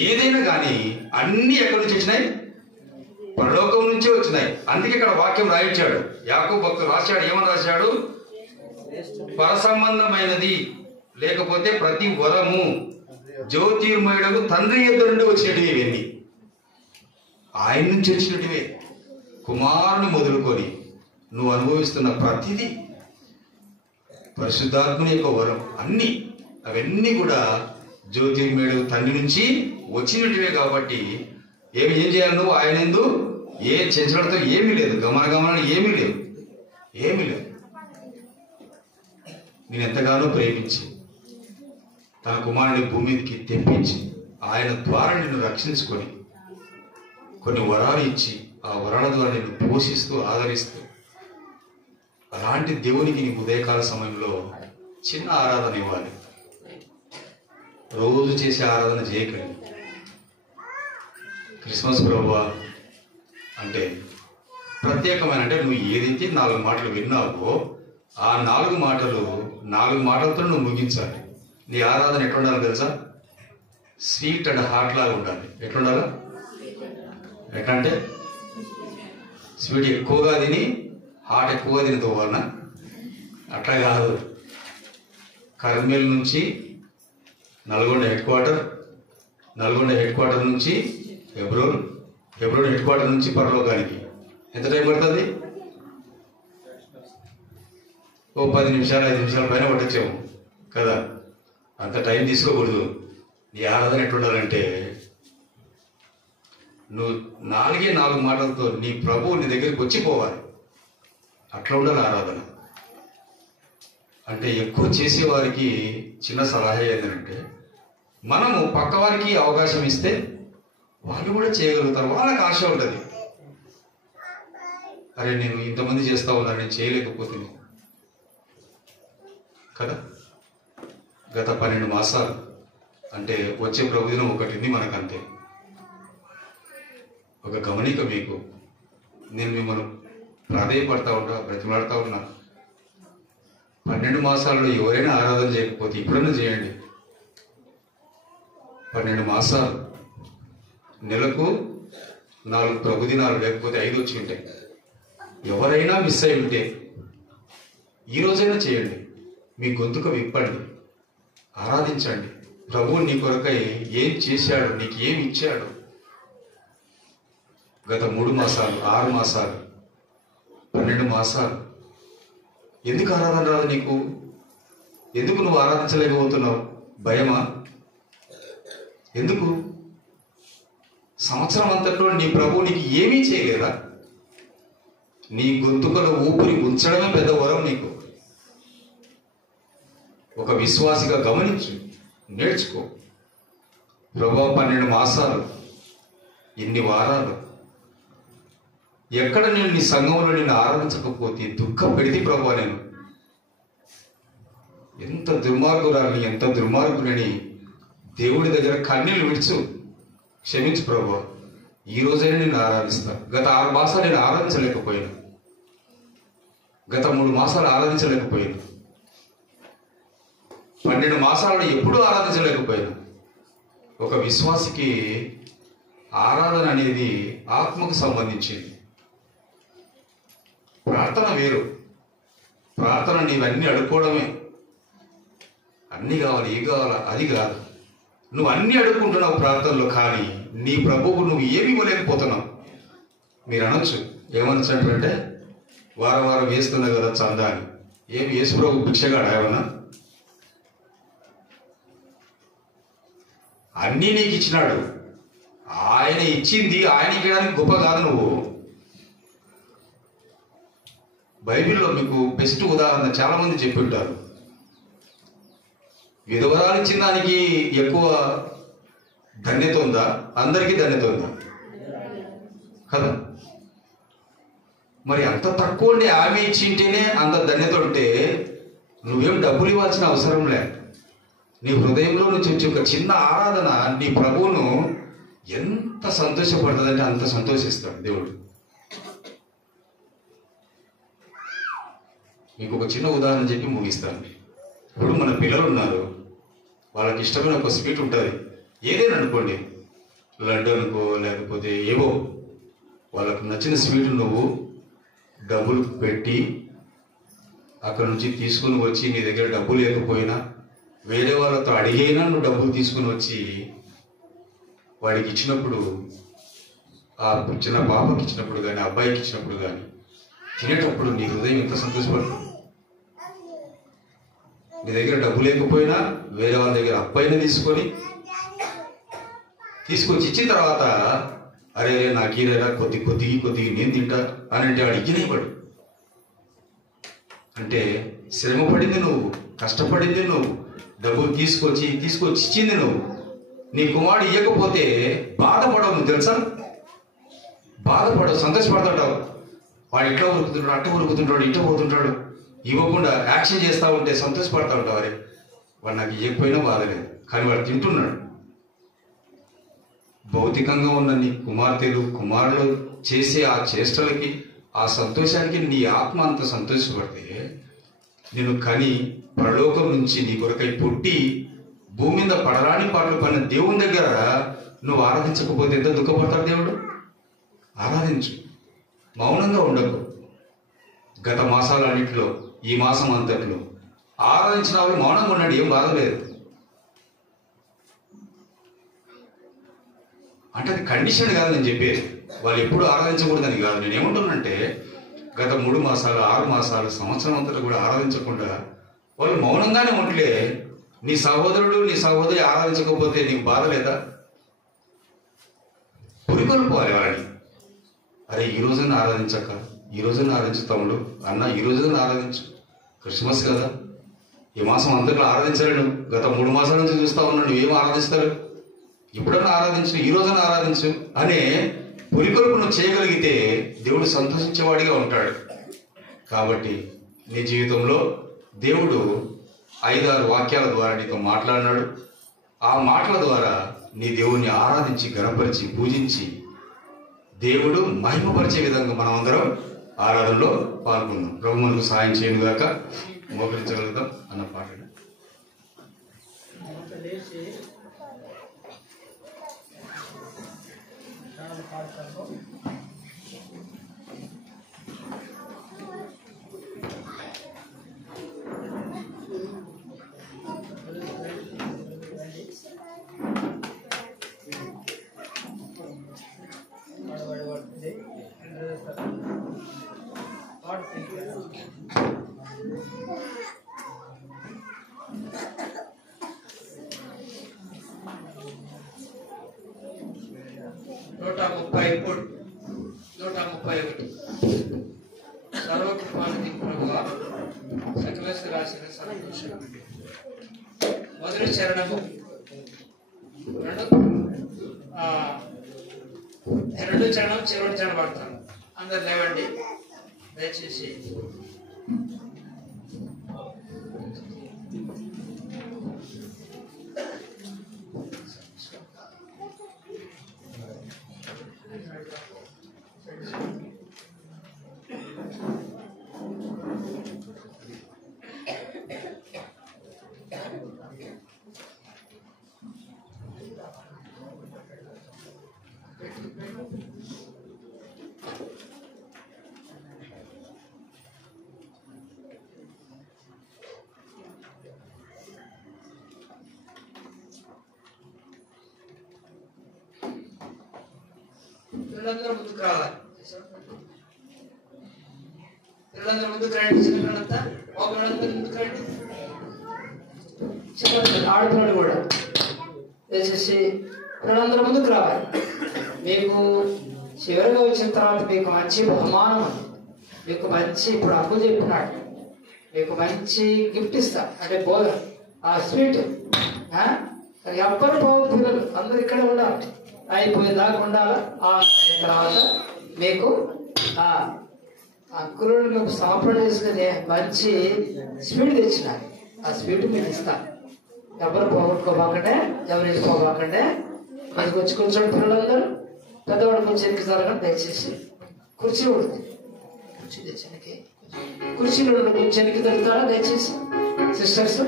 ఏదైనా కానీ అన్ని ఎక్కడి నుంచి వచ్చినాయి? పరలోకం నుంచే వచ్చినాయి. అందుకే ఇక్కడ వాక్యం రాయించాడు. యాకోబు భక్తుడు రాశాడు. ఏమని రాశాడు? పరసంబంధమైనది, లేకపోతే ప్రతి వరము జ్యోతిర్మయుడకు తండ్రి యొద్ద నుండి వచ్చినటివి. ఇవన్నీ ఆయన నుంచి వచ్చినటివే. కుమారుని మొదలుకొని నువ్వు అనుభవిస్తున్న ప్రతిదీ పరిశుద్ధాత్మని యొక్క వరం. అవన్నీ కూడా జ్యోతిర్మయుడు తండ్రి నుంచి వచ్చినటివే. కాబట్టి ఏం చేయాలి నువ్వు? ఆయన యందు ఏ చంచలతో ఏమీ లేదు, గమనాలు ఏమీ లేవు. నేను ఎంతగానో ప్రేమించి తన కుమారుని భూమికి తెప్పించి ఆయన ద్వారా నిన్ను రక్షించుకొని కొన్ని వరాలు ఇచ్చి ఆ వరాల ద్వారా నిన్ను పోషిస్తూ ఆదరిస్తూ, అలాంటి దేవునికి నీ ఉదయకాల సమయంలో చిన్న ఆరాధన ఇవ్వాలి. రోజు చేసే ఆరాధన చేయకండి. క్రిస్మస్ ప్రభువా అంటే ప్రత్యేకమైన, అంటే నువ్వు ఏదైతే 4 మాటలు విన్నావో ఆ 4 మాటలతో నువ్వు ముగించాలి. నీ ఆరాధన ఎట్లా ఉండాలి తెలుసా? స్వీట్ అండ్ హార్ట్ లాగా ఉండాలి. ఎట్లుండాలా? ఎట్లా అంటే స్వీట్ ఎక్కువగా తిని హార్ట్ ఎక్కువగా తినతోవాలనా? అట్లా కాదు. కర్మేల్ నుంచి నల్గొండ హెడ్ క్వార్టర్ నుంచి హెబ్రోన్ హెడ్ క్వార్టర్ నుంచి పరలోకానికి ఎంత టైం పడుతుంది? ఓ 10 నిమిషాలు 5 నిమిషాల పైన పట్టొచ్చాము కదా. అంత టైం తీసుకోకూడదు. నీ ఆరాధన ఎట్లుండాలంటే నువ్వు 4 మాటలతో నీ ప్రభువు నీ దగ్గరికి వచ్చిపోవాలి. అట్లా ఉండాలి ఆరాధన. అంటే ఎక్కువ చేసేవారికి చిన్న సలహా ఏంటంటే, మనము పక్క వారికి అవకాశం ఇస్తే వాళ్ళు కూడా చేయగలుగుతారు. వాళ్ళకి ఆశ ఉంటుంది. అరే నేను ఇంతమంది చేస్తా ఉన్నారు, నేను చేయలేకపోతుంది కదా. గత 12 మాసాలు అంటే వచ్చే ప్రభుదినం ఒకటింది మనకంతే. ఒక గమనిక మీకు, నేను మిమ్మల్ని ప్రాధేయపడతా ఉంటా, బ్రతిమలాడుతూ ఉన్నా. 12 మాసాల్లో ఎవరైనా ఆరాధన చేయకపోతే ఇప్పుడైనా చేయండి. 12 మాసాలు, నెలకు 4 ప్రభుదినాలు, లేకపోతే 5 వచ్చి ఉంటాయి. ఎవరైనా మిస్ అయి ఉంటే ఈ రోజైనా చేయండి. మీ గొంతుక విప్పండి, ఆరాధించండి. ప్రభువు నీ కొరకై ఏం చేశాడు, నీకు ఏమి ఇచ్చాడు. గత 3 మాసాలు, 6 మాసాలు, 12 మాసాలు ఎందుకు ఆరాధన రాదు నీకు? ఎందుకు నువ్వు ఆరాధించలేకపోతున్నావు? భయమా? ఎందుకు? సంవత్సరం అంతట్లో నీ ప్రభువు నీకు ఏమీ చేయలేదా? నీ గొంతుకలో ఊపిరి ఉంచడమే పెద్ద వరం నీకు. ఒక విశ్వాసిగా గమనించు, నేర్చుకో. ప్రభువా 12 మాసాలు, ఇన్ని వారాలు ఎక్కడ నేను నీ సంఘంలో నిన్ను ఆరాధించకపోతే దుఃఖం పెడితే ప్రభువా, నేను ఎంత దుర్మార్గురాలని, ఎంత దుర్మార్గులని దేవుడి దగ్గర కన్నీళ్ళు విడుచు, క్షమించు ప్రభు, ఈ రోజైనా నేను ఆరాధిస్తా. గత 6 మాసాలు నేను ఆరాధించలేకపోయాను, గత 3 మాసాలు ఆరాధించలేకపోయాను, 12 మాసాలను ఎప్పుడూ ఆరాధించలేకపోయాను. ఒక విశ్వాసికి ఆరాధన అనేది ఆత్మకు సంబంధించింది. ప్రార్థన వేరు. ప్రార్థన నీవన్నీ అడుక్కోవడమే, అన్నీ కావాలి, ఏ కావాలా అది కాదు. నువ్వు అన్నీ అడుక్కుంటున్నావు ప్రార్థనలో, కానీ నీ ప్రభువుకు నువ్వు ఏమి ఇవ్వలేకపోతున్నావు. మీరు అనొచ్చు, ఏమనొచ్చు అంటే వారం వారం వేస్తున్నావు కదా చందా అని. ఏమి యేసు ప్రభు భిక్షగాడా ఏమన్నా? అన్నీ నీకు ఇచ్చినాడు. ఆయన ఇచ్చింది ఆయన ఇవ్వడానికి గొప్ప కాదు. నువ్వు బైబిల్లో మీకు బెస్ట్ ఉదాహరణ చాలా మంది చెప్పి ఉంటారు. విధవరాలు ఇచ్చిన దానికి ఎక్కువ ధన్యత ఉందా? అందరికీ ధన్యత ఉందా కదా? మరి అంత తక్కువ ఆమె ఇచ్చింటేనే అంత ధన్యత ఉంటే నువ్వేం డబ్బులు ఇవ్వాల్సిన అవసరం లే. నీ హృదయంలో నుంచి వచ్చి ఒక చిన్న ఆరాధన నీ ప్రభువును ఎంత సంతోషపడుతుందంటే అంత సంతోషిస్తాడు దేవుడు. మీకు ఒక చిన్న ఉదాహరణ చెప్పి ముగిస్తాను. ఇప్పుడు మన పిల్లలు ఉన్నారు, వాళ్ళకి ఇష్టమైన ఒక స్వీట్ ఉంటుంది, ఏదైనా అనుకోండి, లడ్డు అనుకో, లేకపోతే ఏవో వాళ్ళకు నచ్చిన స్వీట్ నువ్వు డబ్బులు పెట్టి అక్కడ నుంచి తీసుకుని వచ్చి, నీ దగ్గర డబ్బు లేకపోయినా వేరే వాళ్ళతో అడిగైనా నువ్వు డబ్బులు తీసుకుని వచ్చి వాడికి ఇచ్చినప్పుడు, ఆ చిన్న పాపకి ఇచ్చినప్పుడు కానీ అబ్బాయికి ఇచ్చినప్పుడు కానీ తినేటప్పుడు నీ హృదయం ఎంత సంతోషపడుతుంది. నీ దగ్గర డబ్బు లేకపోయినా వేరే వాళ్ళ దగ్గర అబ్బాయిని తీసుకొచ్చి ఇచ్చిన తర్వాత, అరే నాకు ఈరేనా కొద్దిగా నేను తింటా అని అంటే వాడు ఇచ్చినవాడు. అంటే శ్రమ పడింది నువ్వు, కష్టపడింది నువ్వు, డబ్బులు తీసుకొచ్చి ఇచ్చింది నువ్వు. నీ కుమారుడు ఇవ్వకపోతే బాధపడవు, నువ్వు తెలుసా? బాధపడవు, సంతోషపడుతుంటావు. వాడు ఇట్లా ఉరుకుతుంటాడు, అట్ట ఉరుకుతుంటాడు, ఇట్ట పోతుంటాడు, ఇవ్వకుండా యాక్షన్ చేస్తూ ఉంటే సంతోషపడతా ఉంటావు. అరే వాడు నాకు ఇవ్వకపోయినా బాధలేదు, కానీ వాడు తింటున్నాడు. భౌతికంగా ఉన్న నీ కుమారులు చేసే ఆ చేష్టలకి, ఆ సంతోషానికి నీ ఆత్మ అంత సంతోషపడితే, నేను కని పరలోకం నుంచి నీ కొరకై పుట్టి భూమి మీద పడరాని పాటలు పడిన దేవుని దగ్గర నువ్వు ఆరాధించకపోతే ఎంత దుఃఖపడతాడు దేవుడు. ఆరాధించు, మౌనంగా ఉండకు. గత మాసాలన్నింటిలో ఈ మాసం అంతట్లో ఆరాధించిన వాళ్ళు మౌనంగా ఉన్నాడు, ఏం బాధ లేదు. అంటే అది కండిషన్ కాదు నేను చెప్పేది, వాళ్ళు ఎప్పుడు ఆరాధించకూడదని కాదు. నేను ఏమంటున్నానంటే గత 3 మాసాలు 6 మాసాలు సంవత్సరం అంతటా కూడా ఆరాధించకుండా వాళ్ళు మౌనంగానే ఉంటలే. నీ సహోదరుడు నీ సహోదరి ఆరాధించకపోతే నీకు బాధ లేదా? పురికొల్పోవాలి వాడిని. అరే ఈ రోజున ఆరాధించక, ఈ రోజున ఆరాధించు తమ్ముడు, అన్న ఈ రోజున ఆరాధించు, క్రిస్మస్ కదా, ఈ మాసం అంతట్లో ఆరాధించలేడు. గత 3 మాసాల నుంచి చూస్తా ఉన్నాడు, ఏం ఆరాధిస్తారు? ఇప్పుడన్నా ఆరాధించు, ఈ రోజున ఆరాధించు అనే పురికొల్పు నువ్వు చేయగలిగితే దేవుడు సంతోషించేవాడిగా ఉంటాడు. కాబట్టి నీ జీవితంలో దేవుడు 5-6 వాక్యాల ద్వారా నీతో మాట్లాడినాడు. ఆ మాటల ద్వారా నీ దేవుణ్ణి ఆరాధించి, గణపరిచి, పూజించి దేవుడు మహిమపరిచే విధంగా మనం అందరం ఆరాధనలో పాల్గొందాం. ప్రభు మనకు సహాయం చేయనుగాక. మోకరించగలుగుతాం అన్న పాట. సర్వకృపానిధి ప్రభువా, సకలేశ్వరాశిని సంతోషం. మొదటి చరణము రెండు చరణం చివరి చరణం పడతాను. అందరు లేవండి దయచేసి. పిల్లలందరూ ముందుకు రావాలి. పిల్లలందరూ ముందుకు రండి. చిన్నపిల్లలంతా పిల్లలందరూ ముందుకు రండి. చిన్న ఆడపిల్లలు కూడా దయచేసి పిల్లలందరూ ముందుకు రావాలి. మీకు చివరిగా వచ్చిన తర్వాత మీకు మంచి బహుమానం ఉంది. మీకు మంచి ఇప్పుడు అప్పు చెప్పినాడు, మీకు మంచి గిఫ్ట్ ఇస్తా అంటే భోజనం ఆ స్వీట్. ఎవ్వరు పోవు, పిల్లలు అందరూ ఇక్కడే ఉండాలి, అయిపోయేదాకా ఉండాలి. ఆ తర్వాత మీకు అంకురుడు మీకు సమర్పణ చేసుకుని మంచి స్వీట్ తెచ్చినారు. ఆ స్వీట్ మీకు ఇస్తాను. ఎవరు పోగొట్టుకోబాకండే, ఎవరు వెళ్ళిపోబాకండే. అది వచ్చి కూర్చోండి పిల్లలందరూ. పెద్దవాడు కొంచెం ఎక్కి జరగండి దయచేసి. కుర్చీ ఉంటుంది, కుర్చీ తెచ్చానికి కుర్చీలో కొంచెం ఎనికి దొరుకుతారా దయచేసి. సిస్టర్స్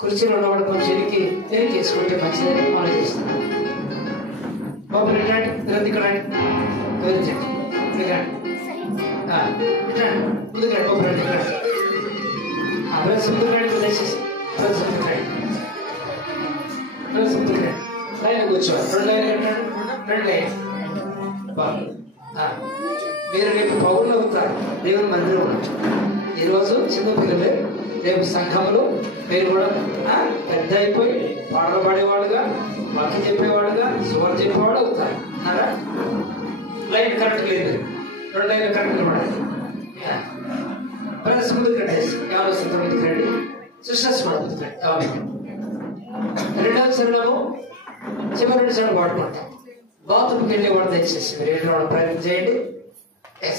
కుర్చీలో ఉన్నవాడు కొంచెం ఎనికి వేసుకుంటే మంచిదని మనం చేస్తున్నాం. బాబు రండి, ఇక్కడ రండి, ముందుకు రండి బాబు, రండి ఇక్కడ ఫ్రెండ్స్ ముందుకు రండి దయచేసి. ఫ్రెండ్స్ ముందుకు రండి, ఫ్రెండ్స్ ముందుకు రండి. లైన్ కూర్చోవాలి, రెండు లైన్ కట్టండి, రెండు లైన్. బాబు మీరు రేపు పౌరులు అవుతారు దేవుని మందిరం. ఈరోజు చిన్న పిల్లలే, రేపు సంఘంలో మీరు కూడా పెద్ద అయిపోయి పాటలు పాడేవాడుగా, వాక్యం చెప్పేవాడుగా, సువార్త చెప్పేవాడు అవుతారు అన్నారా? లైన్ కరెక్ట్ లేదు, రెండు లైన్లు కరెక్ట్ పడాలి. ఫ్రెండ్స్ ముందుకు రండి, ఎవరు వస్తుందో ముందుకు రండి. సిస్టర్స్ కూడా ముందుకు రండి. రెండవ చరణము చివరి రెండు చరణం పాడుకుంటాం. బాత్రూమ్కి వెళ్ళేవాడు దయచేసి మీరు వెళ్ళేవాడు ప్రయత్నం చేయండి.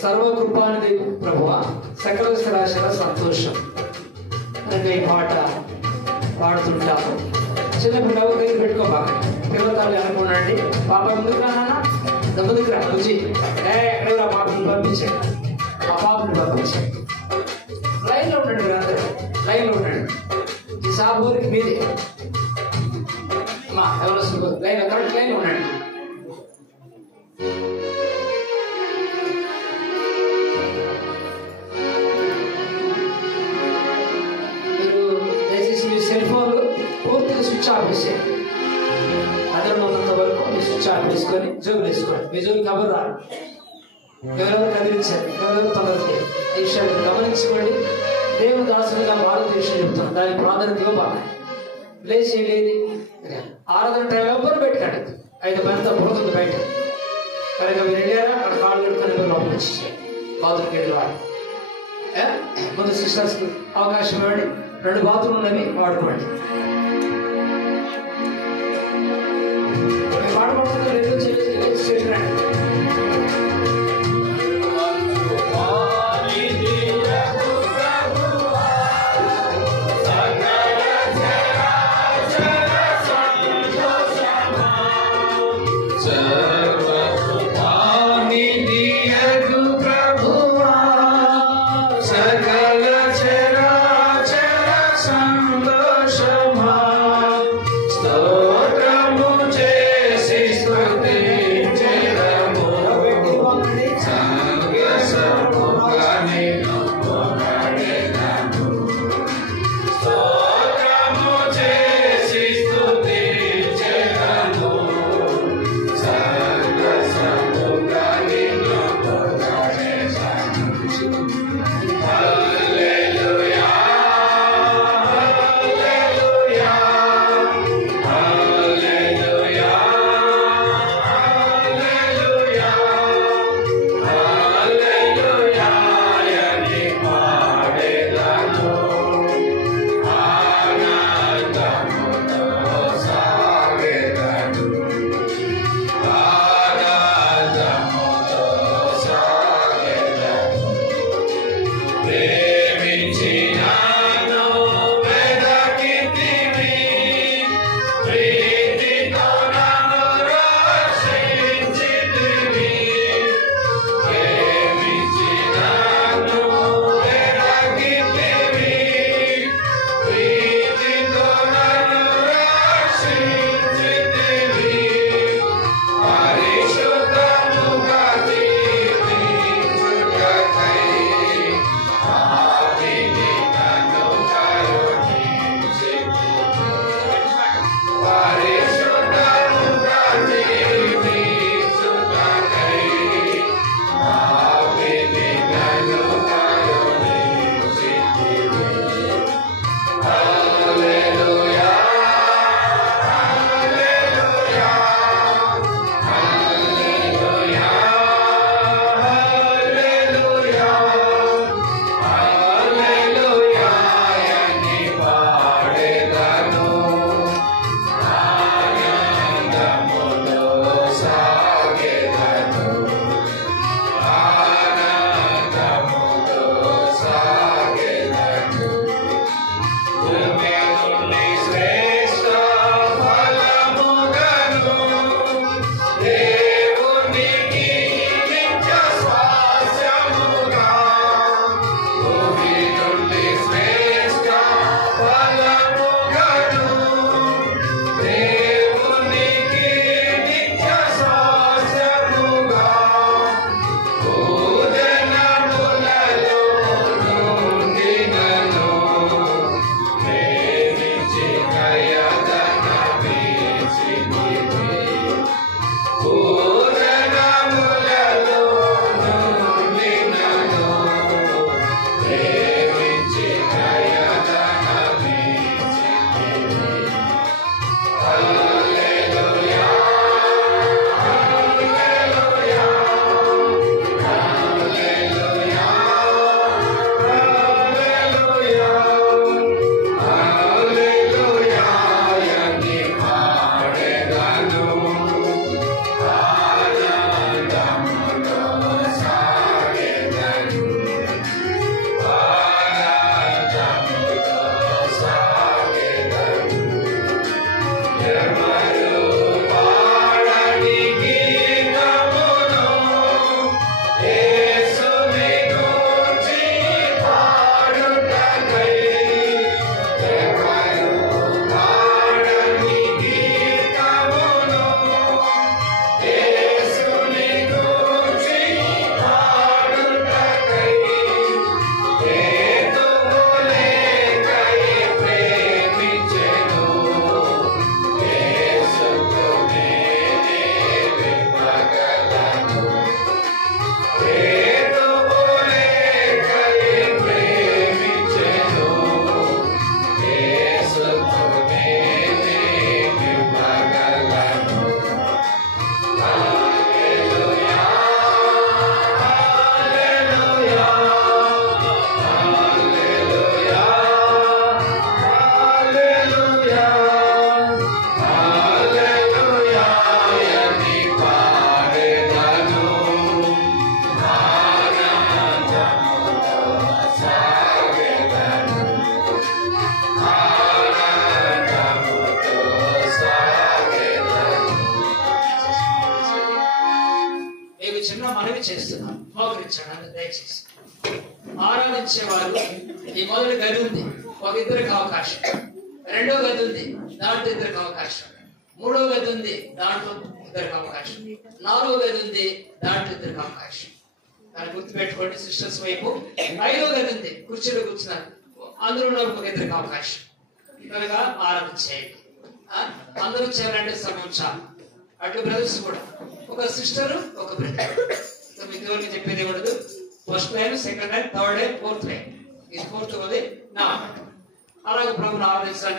సర్వకృపానిధి ప్రభువ సకల స్థిరాశల సంతోషం అంటే ఈ పాట పాడుతుంటాము. చిన్నపిల్లలు దగ్గర పెట్టుకోబాక, పిల్లతాలు అనుకోనండి. పాప ముందుకు రానా, ముందుకు రా రుచి ఎక్కడ పాపని పంపించండి, ఆ పాపని పంపించండి. లైన్లో ఉండండి, మీరు అందరూ లైన్లో ఉండండి. ఈ సాబూరికి మీదే మా ఎవరు లైన్ కరెక్ట్ లైన్ ఉండండి. సెల్ ఫోన్లు పూర్తిగా స్విచ్ ఆఫ్ చేసేయండి. అదనంత వరకు మీ స్విచ్ ఆఫ్ చేసుకొని జోబులు వేసుకోండి. మీ జోబులు కబురు రాదు, ఎవరెవరు కదిలించండి, ఎవరెవరు తొందరకి ఈ విషయాన్ని గమనించుకోండి. దేవుని దాసులుగా భారత విషయం చెప్తాం, దానికి ప్రాధాన్యత ఇవ్వబాక. లేచి లేదు ఆరాధన టైం ఎవ్వరు పెట్టకండి, 5 మందితో పోతుంది బయట. కనుక మీరు వెళ్ళారా అక్కడ కాళ్ళు పెట్టుకొని మీరు లోపల వచ్చేసారు. బాత్రూమ్కి వెళ్ళి వాడు ముందు సిస్టర్స్కి అవకాశం ఇవ్వండి. 2 బాత్రూమ్లు ఉన్నవి వాడుకోండి. వాడుకుంటున్న 2 స్టేట్ రండి. No ఆరాధించేవారు ఈ మొదటి గది ఉంది, ఒక ఇద్దరికి అవకాశం. రెండో గది ఉంది, దాంట్లో ఇద్దరికి అవకాశం. మూడో గది ఉంది, దాంట్లో ఇద్దరికి అవకాశం. నాలుగో గది ఉంది, దాంట్లో ఇద్దరికి అవకాశం. దాన్ని గుర్తుపెట్టుకోండి. సిస్టర్స్ వైపు ఐదో గది ఉంది, కుర్చీలో కూర్చున్నారు, అందులో ఒక ఇద్దరికి అవకాశం. కనుక ఆరాధన చేయండి. అందరూ చేయాలంటే సమయం చాలు. అటు బ్రదర్స్ కూడా, ఒక సిస్టర్ ఒక బ్రదర్. మీకు ఎవరికి చెప్పేది ఉండదు. First line, second line, third line, fourth line. ఇది ఫోర్త్ ఉంది నా. అలాగే ప్రభుని ఆరాధించడానికి